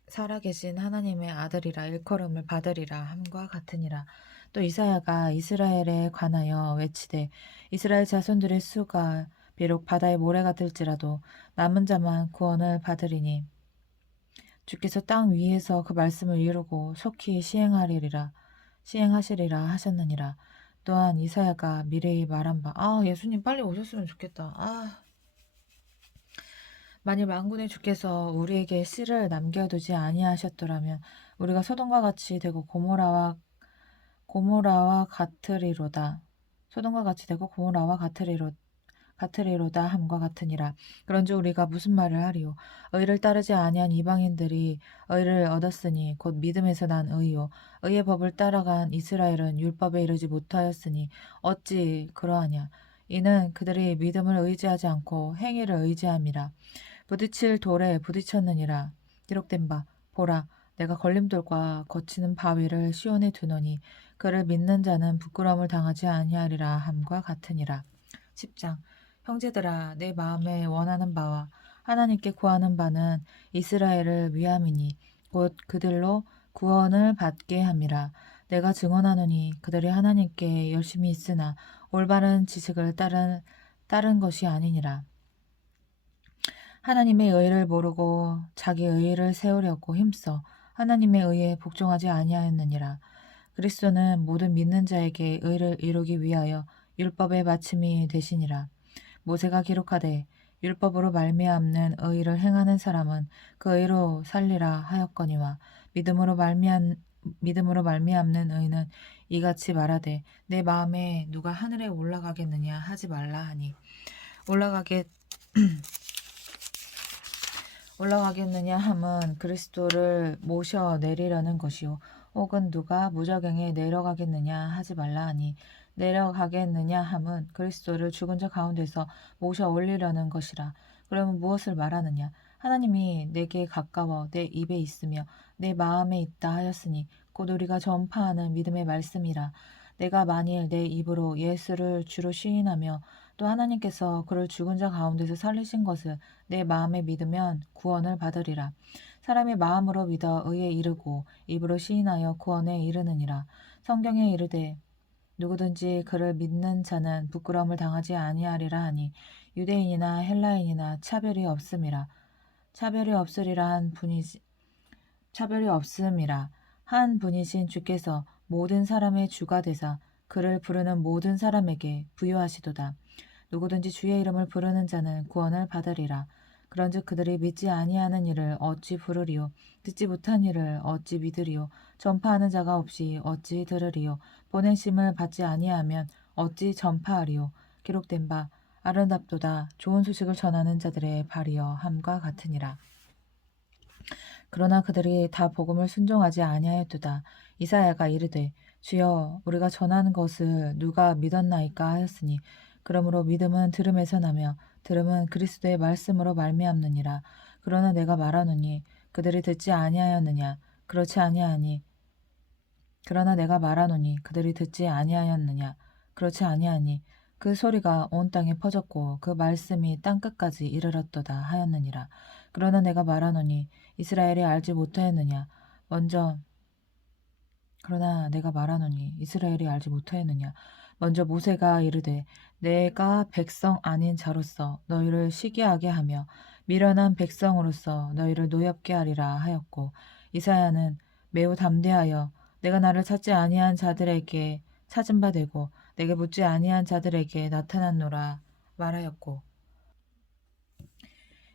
살아계신 하나님의 아들이라 일컬음을 받으리라 함과 같으니라. 또 이사야가 이스라엘에 관하여 외치되 이스라엘 자손들의 수가 비록 바다의 모래가 들지라도 남은 자만 구원을 받으리니 주께서 땅 위에서 그 말씀을 이루고 속히 시행하시리라 하셨느니라. 또한 이사야가 미래에 말한 바, 예수님 빨리 오셨으면 좋겠다. 만일 만군의 주께서 우리에게 씨를 남겨두지 아니하셨더라면 우리가 소돔과 같이 되고 고모라와 같으리로다. 소돔과 같이 되고 고모라와 같으리로다 함과 같으니라. 그런즉 우리가 무슨 말을 하리요? 의를 따르지 아니한 이방인들이 의를 얻었으니 곧 믿음에서 난 의요. 의의 법을 따라간 이스라엘은 율법에 이르지 못하였으니 어찌 그러하냐? 이는 그들이 믿음을 의지하지 않고 행위를 의지함이라. 부딪힐 돌에 부딪혔느니라. 기록된 바 보라 내가 걸림돌과 거치는 바위를 시온에 두노니 그를 믿는 자는 부끄러움을 당하지 아니하리라 함과 같으니라. 10장 형제들아 내 마음에 원하는 바와 하나님께 구하는 바는 이스라엘을 위함이니 곧 그들로 구원을 받게 함이라. 내가 증언하노니 그들이 하나님께 열심히 있으나 올바른 지식을 따른 것이 아니니라. 하나님의 의를 모르고 자기 의를 세우려고 힘써 하나님의 의에 복종하지 아니하였느니라. 그리스도는 모든 믿는 자에게 의를 이루기 위하여 율법의 마침이 되시니라. 모세가 기록하되 율법으로 말미암는 의를 행하는 사람은 그 의로 살리라 하였거니와 믿음으로 말미암는 의는 이같이 말하되 내 마음에 누가 하늘에 올라가겠느냐 하지 말라 하니 올라가겠느냐 함은 그리스도를 모셔 내리려는 것이요 혹은 누가 무저갱에 내려가겠느냐 하지 말라 하니 내려가겠느냐 함은 그리스도를 죽은 자 가운데서 모셔 올리려는 것이라. 그러면 무엇을 말하느냐? 하나님이 내게 가까워 내 입에 있으며 내 마음에 있다 하였으니 곧 우리가 전파하는 믿음의 말씀이라. 내가 만일 내 입으로 예수를 주로 시인하며 또 하나님께서 그를 죽은 자 가운데서 살리신 것을 내 마음에 믿으면 구원을 받으리라. 사람이 마음으로 믿어 의에 이르고 입으로 시인하여 구원에 이르느니라. 성경에 이르되 누구든지 그를 믿는 자는 부끄러움을 당하지 아니하리라 하니 유대인이나 헬라인이나 차별이 없음이라. 차별이 없음이라. 한 분이신 주께서 모든 사람의 주가 되사 그를 부르는 모든 사람에게 부여하시도다. 누구든지 주의 이름을 부르는 자는 구원을 받으리라. 그런즉 그들이 믿지 아니하는 일을 어찌 부르리요? 듣지 못한 일을 어찌 믿으리요? 전파하는 자가 없이 어찌 들으리요? 보내심을 받지 아니하면 어찌 전파하리요? 기록된 바 아름답도다 좋은 소식을 전하는 자들의 발이여 함과 같으니라. 그러나 그들이 다 복음을 순종하지 아니하였도다. 이사야가 이르되 주여 우리가 전하는 것을 누가 믿었나이까 하였으니 그러므로 믿음은 들음에서 나며 들음은 그리스도의 말씀으로 말미암느니라. 그러나 내가 말하노니 그들이 듣지 아니하였느냐? 그렇지 아니하니. 그러나 내가 말하노니 그들이 듣지 아니하였느냐? 그렇지 아니하니. 그 소리가 온 땅에 퍼졌고 그 말씀이 땅끝까지 이르렀도다 하였느니라. 그러나 내가 말하노니 이스라엘이 알지 못하였느냐? 먼저 모세가 이르되 내가 백성 아닌 자로서 너희를 시기하게 하며 미련한 백성으로서 너희를 노엽게 하리라 하였고 이사야는 매우 담대하여 내가 나를 찾지 아니한 자들에게 찾은 바 되고 내게 묻지 아니한 자들에게 나타났노라 말하였고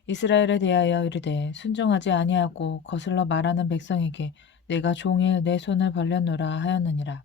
이스라엘에 대하여 이르되 순종하지 아니하고 거슬러 말하는 백성에게 내가 종일 내 손을 벌렸노라 하였느니라.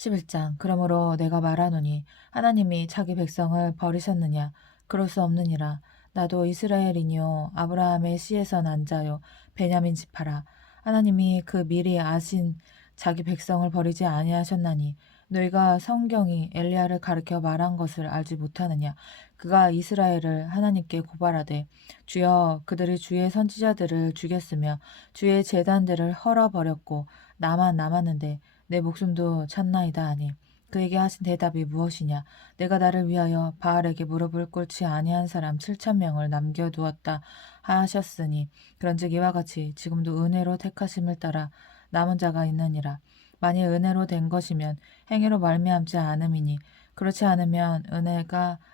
11장 그러므로 내가 말하노니 하나님이 자기 백성을 버리셨느냐? 그럴 수 없느니라. 나도 이스라엘이니요 아브라함의 씨에서 난 자요 베냐민 지파라. 하나님이 그 미리 아신 자기 백성을 버리지 아니하셨나니 너희가 성경이 엘리야를 가르쳐 말한 것을 알지 못하느냐? 그가 이스라엘을 하나님께 고발하되 주여 그들이 주의 선지자들을 죽였으며 주의 제단들을 헐어버렸고 나만 남았는데 내 목숨도 찾나이다 하니 그에게 하신 대답이 무엇이냐? 내가 나를 위하여 바알에게 무릎을 꿇지 아니한 사람 7,000명을 남겨두었다 하셨으니 그런즉 이와 같이 지금도 은혜로 택하심을 따라 남은 자가 있느니라. 만일 은혜로 된 것이면 행위로 말미암지 않음이니 그렇지 않으면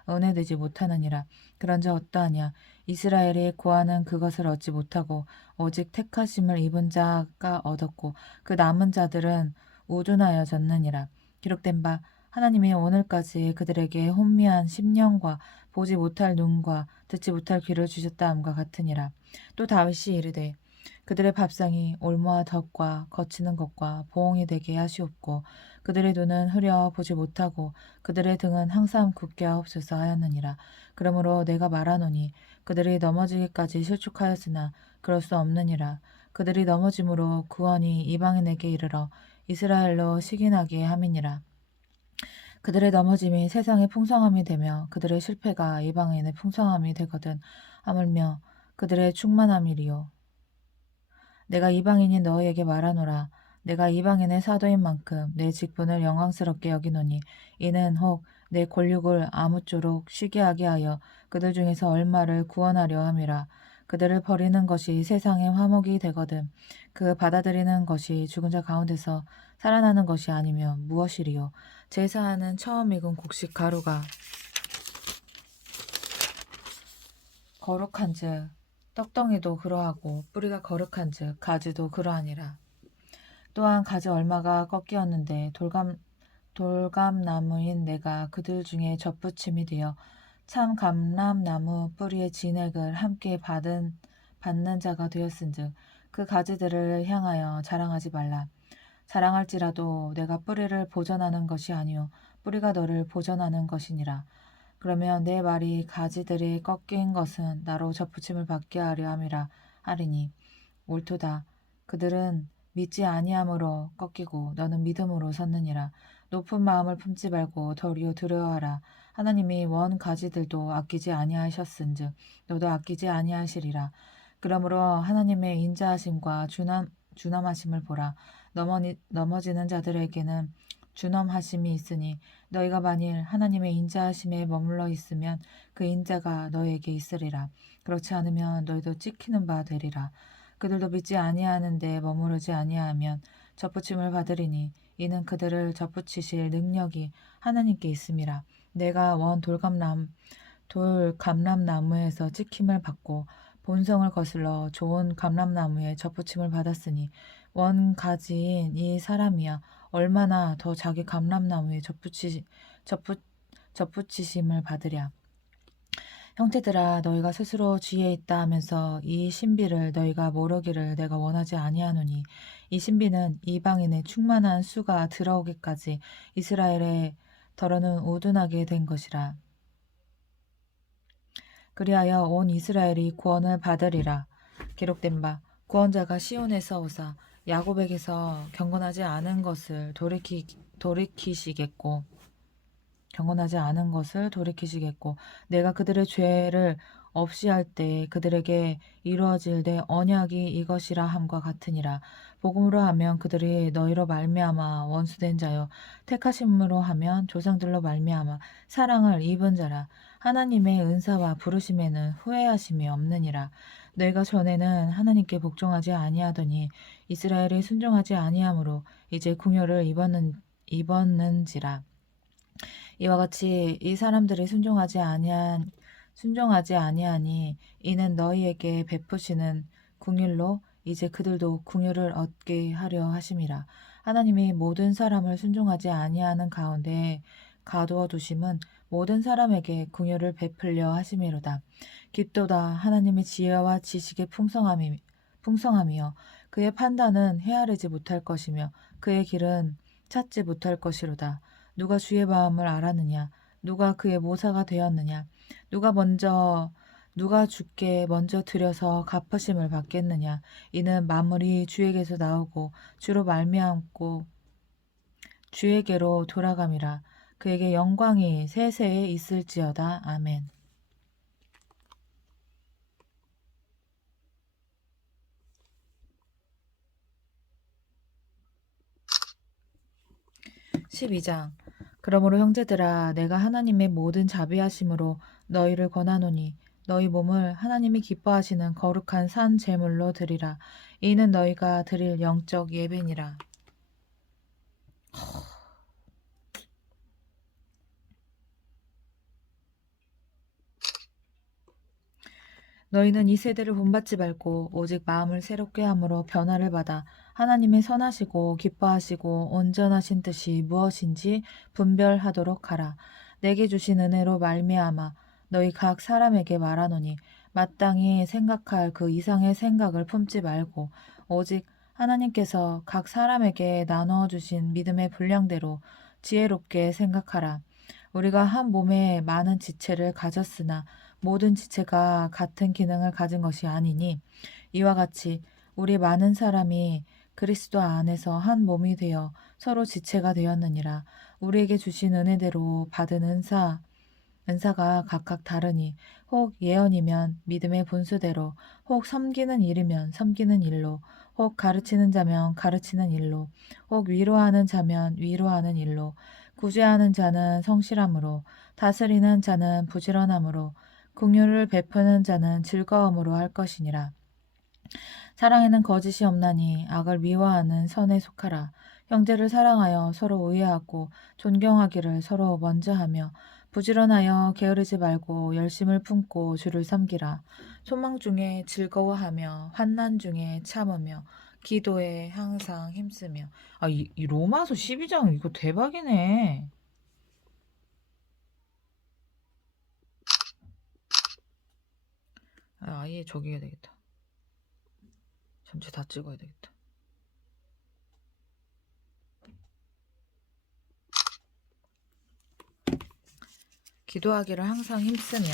은혜되지 못하느니라. 그런즉 어떠하냐? 이스라엘이 구하는 그것을 얻지 못하고 오직 택하심을 입은 자가 얻었고 그 남은 자들은 우둔하여졌느니라. 기록된 바 하나님이 오늘까지 그들에게 혼미한 심령과 보지 못할 눈과 듣지 못할 귀를 주셨다 함과 같으니라. 또 다윗이 이르되 그들의 밥상이 올무와 덕과 거치는 것과 보응이 되게 하시옵고 그들의 눈은 흐려 보지 못하고 그들의 등은 항상 굳게 하옵소서 하였느니라. 그러므로 내가 말하노니 그들이 넘어지기까지 실족하였으나 그럴 수 없느니라. 그들이 넘어짐으로 구원이 이방인에게 이르러 이스라엘로 시기나게 함이니라. 그들의 넘어짐이 세상의 풍성함이 되며 그들의 실패가 이방인의 풍성함이 되거든 하물며 그들의 충만함이리요. 내가 이방인이 너희에게 말하노라. 내가 이방인의 사도인 만큼 내 직분을 영광스럽게 여기노니 이는 혹 내 권력을 아무쪼록 쉬게 하게 하여 그들 중에서 얼마를 구원하려 함이라. 그들을 버리는 것이 세상의 화목이 되거든 그 받아들이는 것이 죽은 자 가운데서 살아나는 것이 아니며 무엇이리요. 제사하는 처음 익은 곡식 가루가 거룩한즉 떡덩이도 그러하고 뿌리가 거룩한즉 가지도 그러하니라. 또한 가지 얼마가 꺾이었는데 돌감나무인 내가 그들 중에 접붙임이 되어 참 감람나무 뿌리의 진액을 함께 받는 자가 되었은즉 그 가지들을 향하여 자랑하지 말라. 자랑할지라도 내가 뿌리를 보전하는 것이 아니요 뿌리가 너를 보전하는 것이니라. 그러면 내 말이 가지들이 꺾인 것은 나로 접붙임을 받게 하려 함이라 하리니 옳도다. 그들은 믿지 아니함으로 꺾이고 너는 믿음으로 섰느니라. 높은 마음을 품지 말고 도리어 두려워하라. 하나님이 원 가지들도 아끼지 아니하셨은즉 너도 아끼지 아니하시리라. 그러므로 하나님의 인자하심과 준엄하심을 보라. 넘어지는 자들에게는 준엄하심이 있으니 너희가 만일 하나님의 인자하심에 머물러 있으면 그 인자가 너희에게 있으리라. 그렇지 않으면 너희도 찍히는 바 되리라. 그들도 믿지 아니하는데 머무르지 아니하면 접붙임을 받으리니 이는 그들을 접붙이실 능력이 하나님께 있음이라. 내가 원 돌감람나무에서 찍힘을 받고 본성을 거슬러 좋은 감람나무에 접붙임을 받았으니 원 가지인 이 사람이야 얼마나 더 자기 감람나무에 접붙이심을 받으랴. 형제들아 너희가 스스로 지혜 있다 하면서 이 신비를 너희가 모르기를 내가 원하지 아니하노니 이 신비는 이방인의 충만한 수가 들어오기까지 이스라엘의 더러는 우둔하게 된 것이라. 그리하여 온 이스라엘이 구원을 받으리라. 기록된 바 구원자가 시온에서 오사 야곱에게서 경건하지 않은 것을 돌이키시겠고 내가 그들의 죄를 없이 할 때 그들에게 이루어질 내 언약이 이것이라 함과 같으니라. 복음으로 하면 그들이 너희로 말미암아 원수된 자요 택하심으로 하면 조상들로 말미암아 사랑을 입은 자라. 하나님의 은사와 부르심에는 후회하심이 없느니라. 너희가 전에는 하나님께 복종하지 아니하더니 이스라엘이 순종하지 아니하므로 이제 궁욕을 입었는지라. 이와 같이 이 사람들이 순종하지 아니하니 이는 너희에게 베푸시는 궁율로 이제 그들도 궁율을 얻게 하려 하심이라. 하나님이 모든 사람을 순종하지 아니하는 가운데 가두어 두심은 모든 사람에게 궁율을 베풀려 하심이로다. 깊도다. 하나님의 지혜와 지식의 풍성함이요 그의 판단은 헤아리지 못할 것이며 그의 길은 찾지 못할 것이로다. 누가 주의 마음을 알았느냐? 누가 그의 모사가 되었느냐? 누가 주께 먼저 드려서 갚으심을 받겠느냐? 이는 만물이 주에게서 나오고 주로 말미암고 주에게로 돌아감이라. 그에게 영광이 세세에 있을지어다. 아멘. 12장 그러므로 형제들아 내가 하나님의 모든 자비하심으로 너희를 권하노니 너희 몸을 하나님이 기뻐하시는 거룩한 산 제물로 드리라. 이는 너희가 드릴 영적 예배니라. 너희는 이 세대를 본받지 말고 오직 마음을 새롭게 함으로 변화를 받아 하나님의 선하시고 기뻐하시고 온전하신 뜻이 무엇인지 분별하도록 하라. 내게 주신 은혜로 말미암아 너희 각 사람에게 말하노니 마땅히 생각할 그 이상의 생각을 품지 말고 오직 하나님께서 각 사람에게 나누어 주신 믿음의 분량대로 지혜롭게 생각하라. 우리가 한 몸에 많은 지체를 가졌으나 모든 지체가 같은 기능을 가진 것이 아니니 이와 같이 우리 많은 사람이 그리스도 안에서 한 몸이 되어 서로 지체가 되었느니라. 우리에게 주신 은혜대로 받은 은사가 각각 다르니 혹 예언이면 믿음의 분수대로, 혹 섬기는 일이면 섬기는 일로, 혹 가르치는 자면 가르치는 일로, 혹 위로하는 자면 위로하는 일로, 구제하는 자는 성실함으로, 다스리는 자는 부지런함으로, 긍휼을 베푸는 자는 즐거움으로 할 것이니라. 사랑에는 거짓이 없나니 악을 미워하는 선에 속하라. 형제를 사랑하여 서로 우애하고 존경하기를 서로 먼저 하며 부지런하여 게으르지 말고 열심을 품고 주를 섬기라. 소망 중에 즐거워하며 환난 중에 참으며 기도에 항상 힘쓰며. 이 로마서 12장 이거 대박이네. 아예 저기 해야 되겠다. 전체 다 찍어야 되겠다. 기도하기를 항상 힘쓰며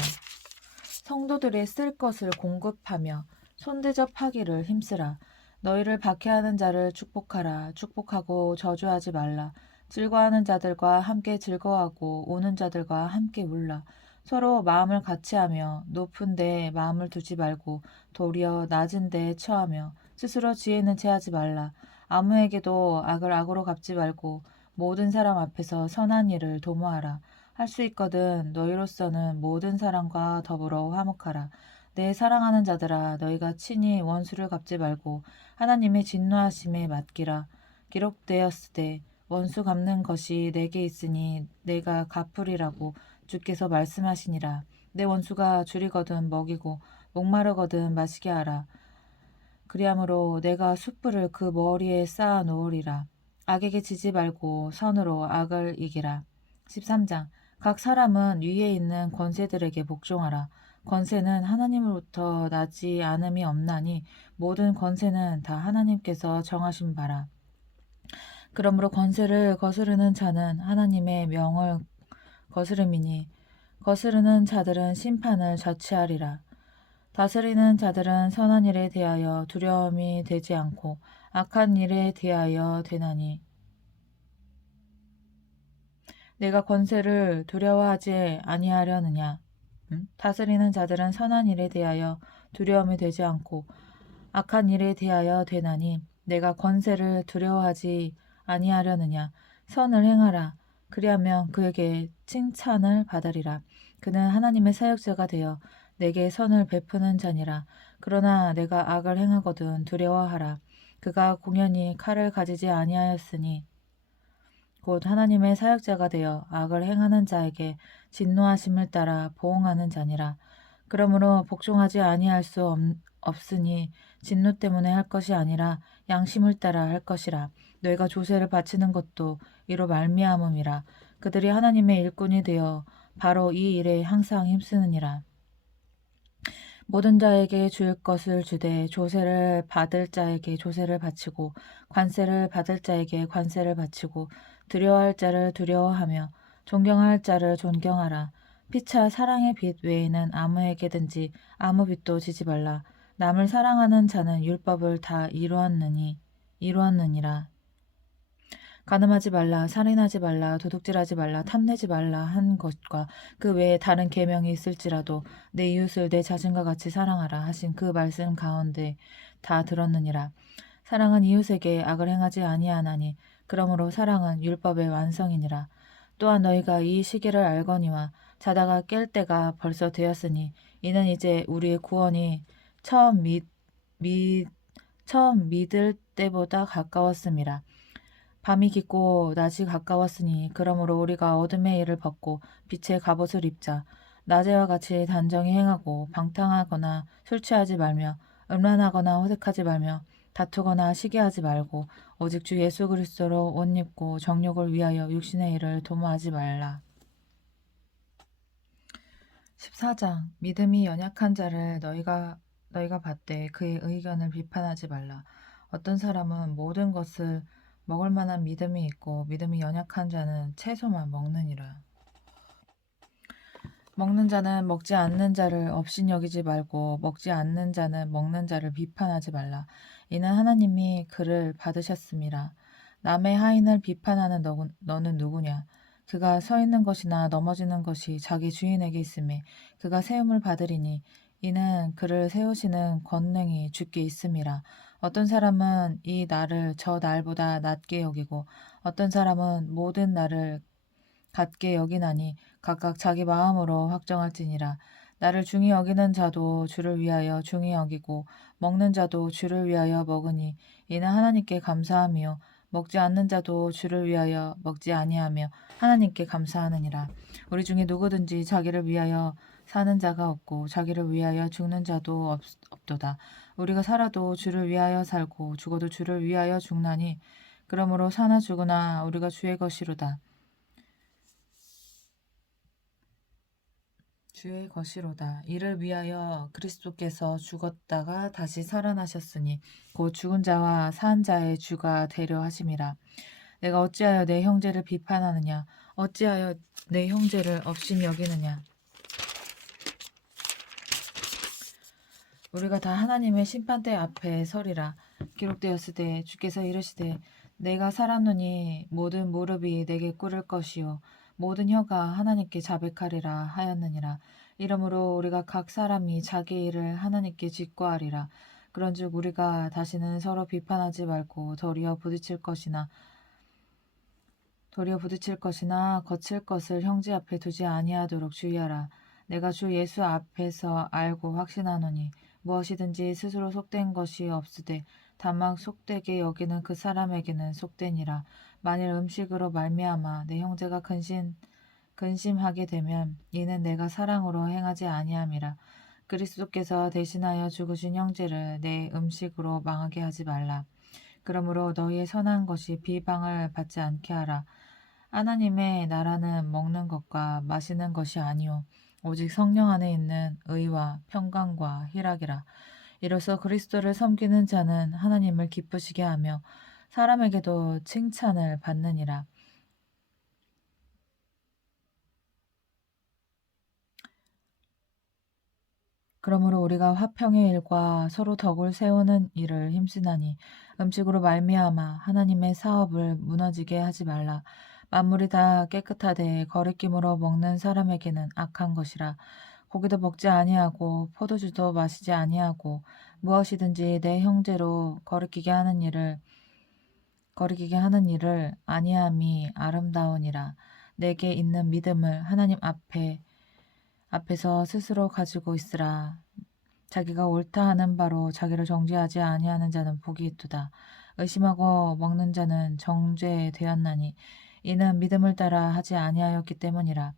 성도들의 쓸 것을 공급하며 손대접하기를 힘쓰라. 너희를 박해하는 자를 축복하라. 축복하고 저주하지 말라. 즐거워하는 자들과 함께 즐거워하고 우는 자들과 함께 울라. 서로 마음을 같이하며 높은 데에 마음을 두지 말고 도리어 낮은 데에 처하며 스스로 지혜는 체하지 말라. 아무에게도 악을 악으로 갚지 말고 모든 사람 앞에서 선한 일을 도모하라. 할 수 있거든 너희로서는 모든 사람과 더불어 화목하라. 내 사랑하는 자들아 너희가 친히 원수를 갚지 말고 하나님의 진노하심에 맡기라. 기록되었으되 원수 갚는 것이 내게 있으니 내가 갚으리라고 주께서 말씀하시니라. 내 원수가 줄이거든 먹이고 목마르거든 마시게 하라. 그리하므로 내가 숯불을 그 머리에 쌓아 놓으리라. 악에게 지지 말고 선으로 악을 이기라. 13장 각 사람은 위에 있는 권세들에게 복종하라. 권세는 하나님으로부터 나지 않음이 없나니 모든 권세는 다 하나님께서 정하신 바라. 그러므로 권세를 거스르는 자는 하나님의 명을 거스름이니 거스르는 자들은 심판을 자취하리라. 다스리는 자들은 선한 일에 대하여 두려움이 되지 않고 악한 일에 대하여 되나니 내가 권세를 두려워하지 아니하려느냐. 다스리는 자들은 선한 일에 대하여 두려움이 되지 않고 악한 일에 대하여 되나니 내가 권세를 두려워하지 아니하려느냐. 선을 행하라. 그리하면 그에게 칭찬을 받으리라. 그는 하나님의 사역자가 되어 내게 선을 베푸는 자니라. 그러나 내가 악을 행하거든 두려워하라. 그가 공연히 칼을 가지지 아니하였으니 곧 하나님의 사역자가 되어 악을 행하는 자에게 진노하심을 따라 보응하는 자니라. 그러므로 복종하지 아니할 수 없으니 진노 때문에 할 것이 아니라 양심을 따라 할 것이라. 너희가 조세를 바치는 것도 이로 말미암음이라. 그들이 하나님의 일꾼이 되어 바로 이 일에 항상 힘쓰느니라. 모든 자에게 줄 것을 주되 조세를 받을 자에게 조세를 바치고 관세를 받을 자에게 관세를 바치고 두려워할 자를 두려워하며 존경할 자를 존경하라. 피차 사랑의 빛 외에는 아무에게든지 아무 빛도 지지 말라. 남을 사랑하는 자는 율법을 다 이루었느니라. 간음하지 말라, 살인하지 말라, 도둑질하지 말라, 탐내지 말라 한 것과 그 외에 다른 계명이 있을지라도 내 이웃을 내 자신과 같이 사랑하라 하신 그 말씀 가운데 다 들었느니라. 사랑은 이웃에게 악을 행하지 아니하나니 그러므로 사랑은 율법의 완성이니라. 또한 너희가 이 시기를 알거니와 자다가 깰 때가 벌써 되었으니 이는 이제 우리의 구원이 처음 믿을 때보다 가까웠음이라. 밤이 깊고 낮이 가까웠으니 그러므로 우리가 어둠의 일을 벗고 빛의 갑옷을 입자. 낮에와 같이 단정히 행하고 방탕하거나 술 취하지 말며 음란하거나 호색하지 말며 다투거나 시기하지 말고 오직 주 예수 그리스도로 옷 입고 정욕을 위하여 육신의 일을 도모하지 말라. 14장 믿음이 연약한 자를 너희가 받되 그의 의견을 비판하지 말라. 어떤 사람은 모든 것을 먹을 만한 믿음이 있고 믿음이 연약한 자는 채소만 먹느니라. 먹는 자는 먹지 않는 자를 업신여기지 말고 먹지 않는 자는 먹는 자를 비판하지 말라. 이는 하나님이 그를 받으셨음이라. 남의 하인을 비판하는 너는 누구냐? 그가 서 있는 것이나 넘어지는 것이 자기 주인에게 있음에 그가 세움을 받으리니 이는 그를 세우시는 권능이 주께 있음이라. 어떤 사람은 이 날을 저 날보다 낮게 여기고 어떤 사람은 모든 날을 같게 여기나니 각각 자기 마음으로 확정할지니라. 나를 중히 여기는 자도 주를 위하여 중히 여기고 먹는 자도 주를 위하여 먹으니 이는 하나님께 감사함이요 먹지 않는 자도 주를 위하여 먹지 아니하며 하나님께 감사하느니라. 우리 중에 누구든지 자기를 위하여 사는 자가 없고 자기를 위하여 죽는 자도 없도다. 우리가 살아도 주를 위하여 살고 죽어도 주를 위하여 죽나니 그러므로 사나 죽으나 우리가 주의 것이로다. 주의 것이로다. 이를 위하여 그리스도께서 죽었다가 다시 살아나셨으니 곧 죽은 자와 산 자의 주가 되려 하심이라. 내가 어찌하여 내 형제를 비판하느냐? 어찌하여 내 형제를 업신 여기느냐? 우리가 다 하나님의 심판대 앞에 서리라. 기록되었으되 주께서 이르시되 내가 살았노니 모든 무릎이 내게 꿇을 것이요 모든 혀가 하나님께 자백하리라 하였느니라. 이러므로 우리가 각 사람이 자기 일을 하나님께 직고하리라. 그런즉 우리가 다시는 서로 비판하지 말고 도리어 부딪힐 것이나 거칠 것을 형제 앞에 두지 아니하도록 주의하라. 내가 주 예수 앞에서 알고 확신하노니 무엇이든지 스스로 속된 것이 없으되 다만 속되게 여기는 그 사람에게는 속되니라. 만일 음식으로 말미암아 내 형제가 근심하게 되면 이는 내가 사랑으로 행하지 아니함이라. 그리스도께서 대신하여 죽으신 형제를 내 음식으로 망하게 하지 말라. 그러므로 너희의 선한 것이 비방을 받지 않게 하라. 하나님의 나라는 먹는 것과 마시는 것이 아니요 오직 성령 안에 있는 의와 평강과 희락이라. 이로써 그리스도를 섬기는 자는 하나님을 기쁘시게 하며 사람에게도 칭찬을 받느니라. 그러므로 우리가 화평의 일과 서로 덕을 세우는 일을 힘쓰나니 음식으로 말미암아 하나님의 사업을 무너지게 하지 말라. 만물이 다 깨끗하되 거리낌으로 먹는 사람에게는 악한 것이라. 고기도 먹지 아니하고 포도주도 마시지 아니하고 무엇이든지 내 형제로 거리끼게 하는 일을 아니함이 아름다우니라. 내게 있는 믿음을 하나님 앞에서 스스로 가지고 있으라. 자기가 옳다 하는 바로 자기를 정죄하지 아니하는 자는 복이 있도다. 의심하고 먹는 자는 정죄되었나니 이는 믿음을 따라 하지 아니하였기 때문이라.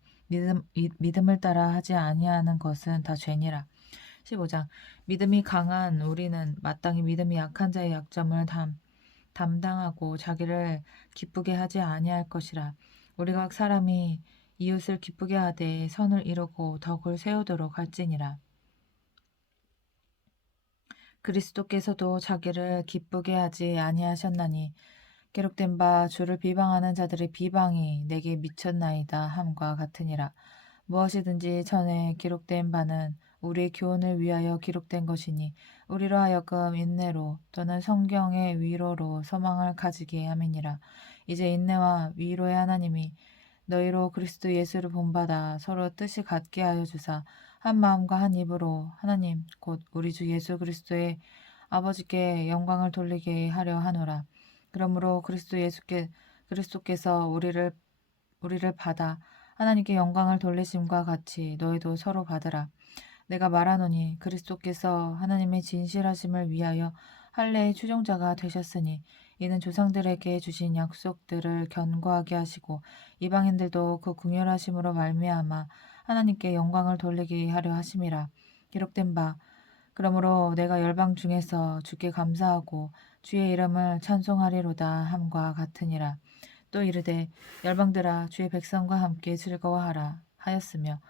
믿음을 따라 하지 아니하는 것은 다 죄니라. 15장 믿음이 강한 우리는 마땅히 믿음이 약한 자의 약점을 담당하고 자기를 기쁘게 하지 아니할 것이라. 우리 각 사람이 이웃을 기쁘게 하되 선을 이루고 덕을 세우도록 할지니라. 그리스도께서도 자기를 기쁘게 하지 아니하셨나니 기록된 바 주를 비방하는 자들의 비방이 내게 미쳤나이다 함과 같으니라. 무엇이든지 전에 기록된 바는 우리의 교훈을 위하여 기록된 것이니 우리로 하여금 인내로 또는 성경의 위로로 소망을 가지게 함이니라. 이제 인내와 위로의 하나님이 너희로 그리스도 예수를 본받아 서로 뜻이 같게 하여 주사 한 마음과 한 입으로 하나님 곧 우리 주 예수 그리스도의 아버지께 영광을 돌리게 하려 하노라. 그러므로 그리스도께서 우리를 받아 하나님께 영광을 돌리심과 같이 너희도 서로 받으라. 내가 말하노니 그리스도께서 하나님의 진실하심을 위하여 할례의 추종자가 되셨으니 이는 조상들에게 주신 약속들을 견고하게 하시고 이방인들도 그 궁휼하심으로 말미암아 하나님께 영광을 돌리게 하려 하심이라. 기록된 바 그러므로 내가 열방 중에서 주께 감사하고 주의 이름을 찬송하리로다 함과 같으니라. 또 이르되 열방들아 주의 백성과 함께 즐거워하라 하였으며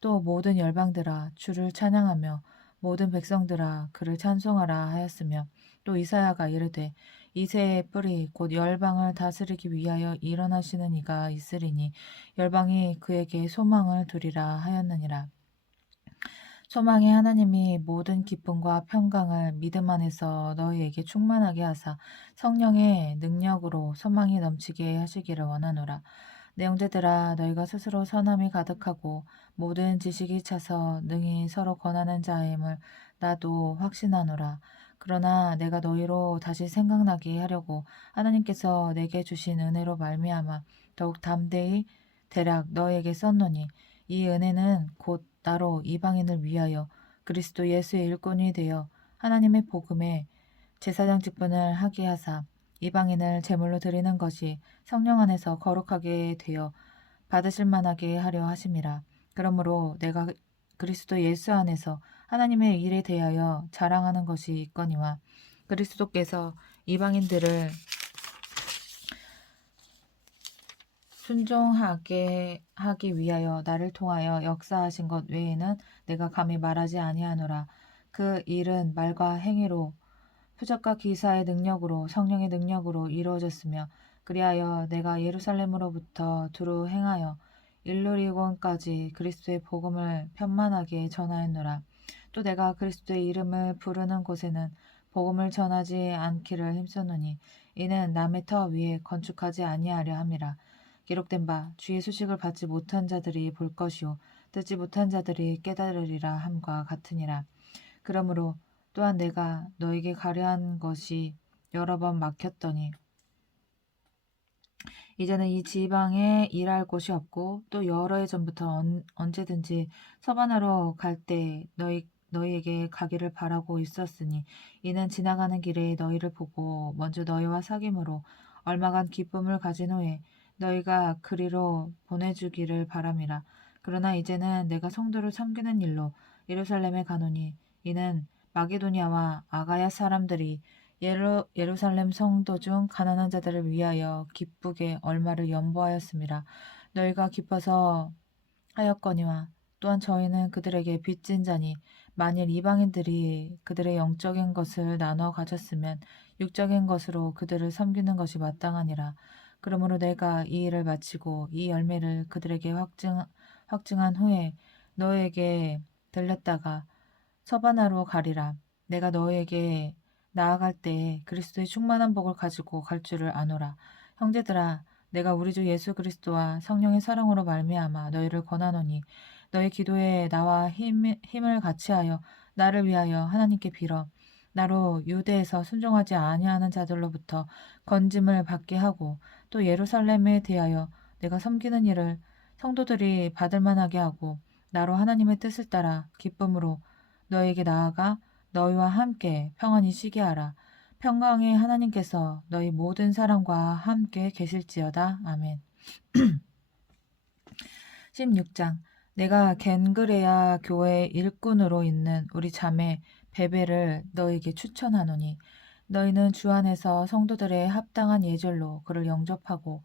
또 모든 열방들아 주를 찬양하며 모든 백성들아 그를 찬송하라 하였으며 또 이사야가 이르되 이새의 뿌리 곧 열방을 다스리기 위하여 일어나시는 이가 있으리니 열방이 그에게 소망을 두리라 하였느니라. 소망의 하나님이 모든 기쁨과 평강을 믿음 안에서 너희에게 충만하게 하사 성령의 능력으로 소망이 넘치게 하시기를 원하노라. 내 형제들아 너희가 스스로 선함이 가득하고 모든 지식이 차서 능히 서로 권하는 자임을 나도 확신하노라. 그러나 내가 너희로 다시 생각나게 하려고 하나님께서 내게 주신 은혜로 말미암아 더욱 담대히 대략 너희에게 썼노니 이 은혜는 곧 나로 이방인을 위하여 그리스도 예수의 일꾼이 되어 하나님의 복음에 제사장 직분을 하게 하사 이방인을 제물로 드리는 것이 성령 안에서 거룩하게 되어 받으실 만하게 하려 하심이라. 그러므로 내가 그리스도 예수 안에서 하나님의 일에 대하여 자랑하는 것이 있거니와 그리스도께서 이방인들을 순종하게 하기 위하여 나를 통하여 역사하신 것 외에는 내가 감히 말하지 아니하노라. 그 일은 말과 행위로 표적과 기사의 능력으로 성령의 능력으로 이루어졌으며 그리하여 내가 예루살렘으로부터 두루 행하여 일루리곤까지 그리스도의 복음을 편만하게 전하였노라. 또 내가 그리스도의 이름을 부르는 곳에는 복음을 전하지 않기를 힘썼노니 이는 남의 터 위에 건축하지 아니하려 함이라. 기록된 바 주의 소식을 받지 못한 자들이 볼 것이요 듣지 못한 자들이 깨달으리라 함과 같으니라. 그러므로 또한 내가 너에게 가려한 것이 여러 번 막혔더니 이제는 이 지방에 일할 곳이 없고 또 여러 해 전부터 언제든지 서바나로 갈 때 너희에게 가기를 바라고 있었으니 이는 지나가는 길에 너희를 보고 먼저 너희와 사귐으로 얼마간 기쁨을 가진 후에 너희가 그리로 보내주기를 바람이라. 그러나 이제는 내가 성도를 섬기는 일로 예루살렘에 가노니 이는 마게도냐와 아가야 사람들이 예루살렘 성도 중 가난한 자들을 위하여 기쁘게 얼마를 연보하였음이라. 너희가 기뻐서 하였거니와 또한 저희는 그들에게 빚진 자니 만일 이방인들이 그들의 영적인 것을 나눠 가졌으면 육적인 것으로 그들을 섬기는 것이 마땅하니라. 그러므로 내가 이 일을 마치고 이 열매를 그들에게 확증한 후에 너희에게 들렸다가 서바나로 가리라. 내가 너희에게 나아갈 때에 그리스도의 충만한 복을 가지고 갈 줄을 아노라. 형제들아 내가 우리 주 예수 그리스도와 성령의 사랑으로 말미암아 너희를 권하노니 너희 기도에 나와 힘을 같이하여 나를 위하여 하나님께 빌어 나로 유대에서 순종하지 아니하는 자들로부터 건짐을 받게 하고 또 예루살렘에 대하여 내가 섬기는 일을 성도들이 받을 만하게 하고 나로 하나님의 뜻을 따라 기쁨으로 너에게 나아가 너희와 함께 평안히 쉬게 하라. 평강의 하나님께서 너희 모든 사람과 함께 계실지어다. 아멘. 16장 내가 겐그레아 교회 일꾼으로 있는 우리 자매 베베를 너에게 추천하노니 너희는 주 안에서 성도들의 합당한 예절로 그를 영접하고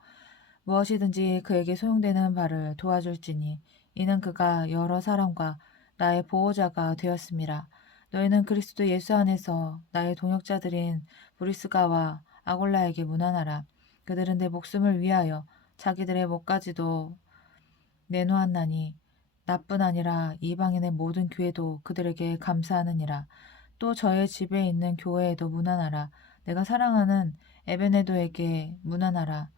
무엇이든지 그에게 소용되는 바를 도와줄지니 이는 그가 여러 사람과 나의 보호자가 되었음이라. 너희는 그리스도 예수 안에서 나의 동역자들인 브리스가와 아골라에게 문안하라. 그들은 내 목숨을 위하여 자기들의 목까지도 내놓았나니 나뿐 아니라 이방인의 모든 교회도 그들에게 감사하느니라. 또 저의 집에 있는 교회에도 문안하라. 내가 사랑하는 에베네도에게 문안하라.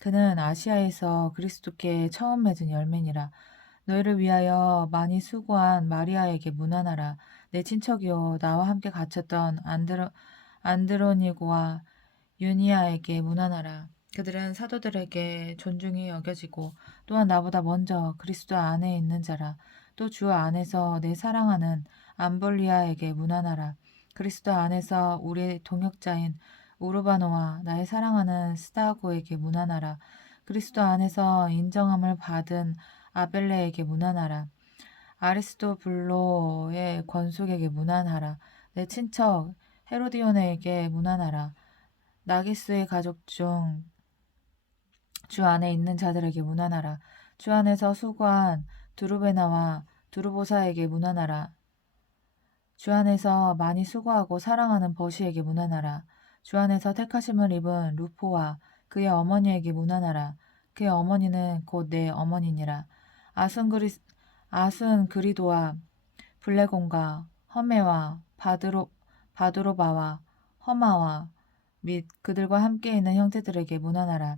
그는 아시아에서 그리스도께 처음 맺은 열매니라. 너희를 위하여 많이 수고한 마리아에게 문안하라. 내 친척이요 나와 함께 갇혔던 안드로니고와 유니아에게 문안하라. 그들은 사도들에게 존중이 여겨지고 또한 나보다 먼저 그리스도 안에 있는 자라. 또 주 안에서 내 사랑하는 암볼리아에게 문안하라. 그리스도 안에서 우리의 동역자인 우르바노와 나의 사랑하는 스타고에게 문안하라. 그리스도 안에서 인정함을 받은 아벨레에게 문안하라. 아리스토블로의 권속에게 문안하라. 내 친척 헤로디오네에게 문안하라. 나기스의 가족 중 주 안에 있는 자들에게 문안하라. 주 안에서 수고한 두루베나와 두루보사에게 문안하라. 주 안에서 많이 수고하고 사랑하는 버시에게 문안하라. 주 안에서 택하심을 입은 루포와 그의 어머니에게 문안하라. 그의 어머니는 곧 내 어머니니라. 아순그리도와 블레곤과 허메와 바드로바와 허마와 및 그들과 함께 있는 형제들에게 문안하라.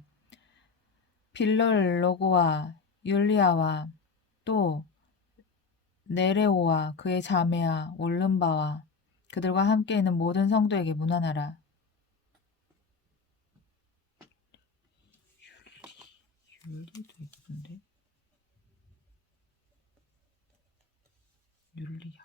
빌럴로고와 율리아와 또 네레오와 그의 자매와 올름바와 그들과 함께 있는 모든 성도에게 문안하라. 율리도 있던데? 율리아.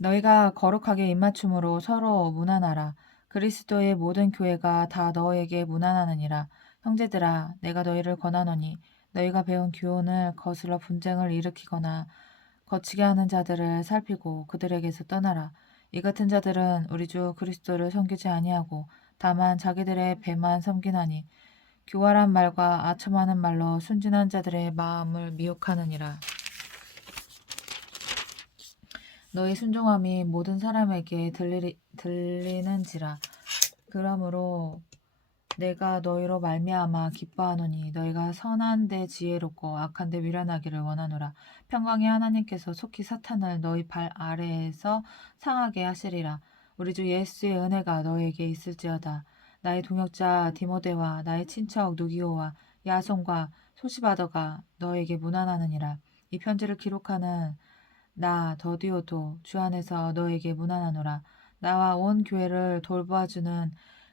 너희가 거룩하게 입맞춤으로 서로 문안하라. 그리스도의 모든 교회가 다 너에게 문안하느니라. 형제들아, 내가 너희를 권하노니 너희가 배운 교훈을 거슬러 분쟁을 일으키거나 거치게 하는 자들을 살피고 그들에게서 떠나라. 이 같은 자들은 우리 주 그리스도를 섬기지 아니하고 다만 자기들의 배만 섬기나니 교활한 말과 아첨하는 말로 순진한 자들의 마음을 미혹하느니라. 너희 순종함이 모든 사람에게 들리는지라. 그러므로 내가 너희로 말미암아 기뻐하노니 너희가 선한 데 지혜롭고 악한 데 미련하기를 원하노라. 평강의 하나님께서 속히 사탄을 너희 발 아래에서 상하게 하시리라. 우리 주 예수의 은혜가 너희에게 있을지어다. 나의 동역자 디모데와 나의 친척 누기오와 야손과 소시바더가 너에게 문안하느니라. 이 편지를 기록하는 나 더디오도 주 안에서 너에게 문안하노라. 나와 온 교회를 돌봐주는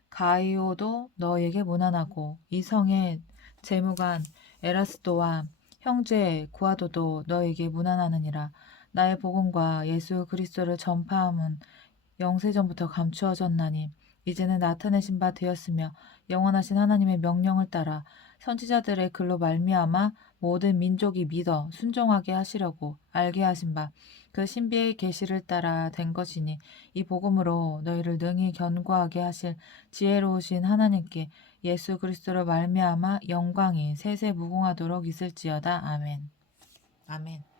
가이오도 너에게 문안하고 이 성의 재무관 에라스도와 형제 구아도도 너에게 문안하느니라. 나의 복음과 예수 그리스도를 전파함은 영세전부터 감추어졌나니 이제는 나타내신 바 되었으며 영원하신 하나님의 명령을 따라 선지자들의 글로 말미암아 모든 민족이 믿어 순종하게 하시려고 알게 하신 바 그 신비의 계시를 따라 된 것이니 이 복음으로 너희를 능히 견고하게 하실 지혜로우신 하나님께 예수 그리스도로 말미암아 영광이 세세 무궁하도록 있을지어다. 아멘. 아멘.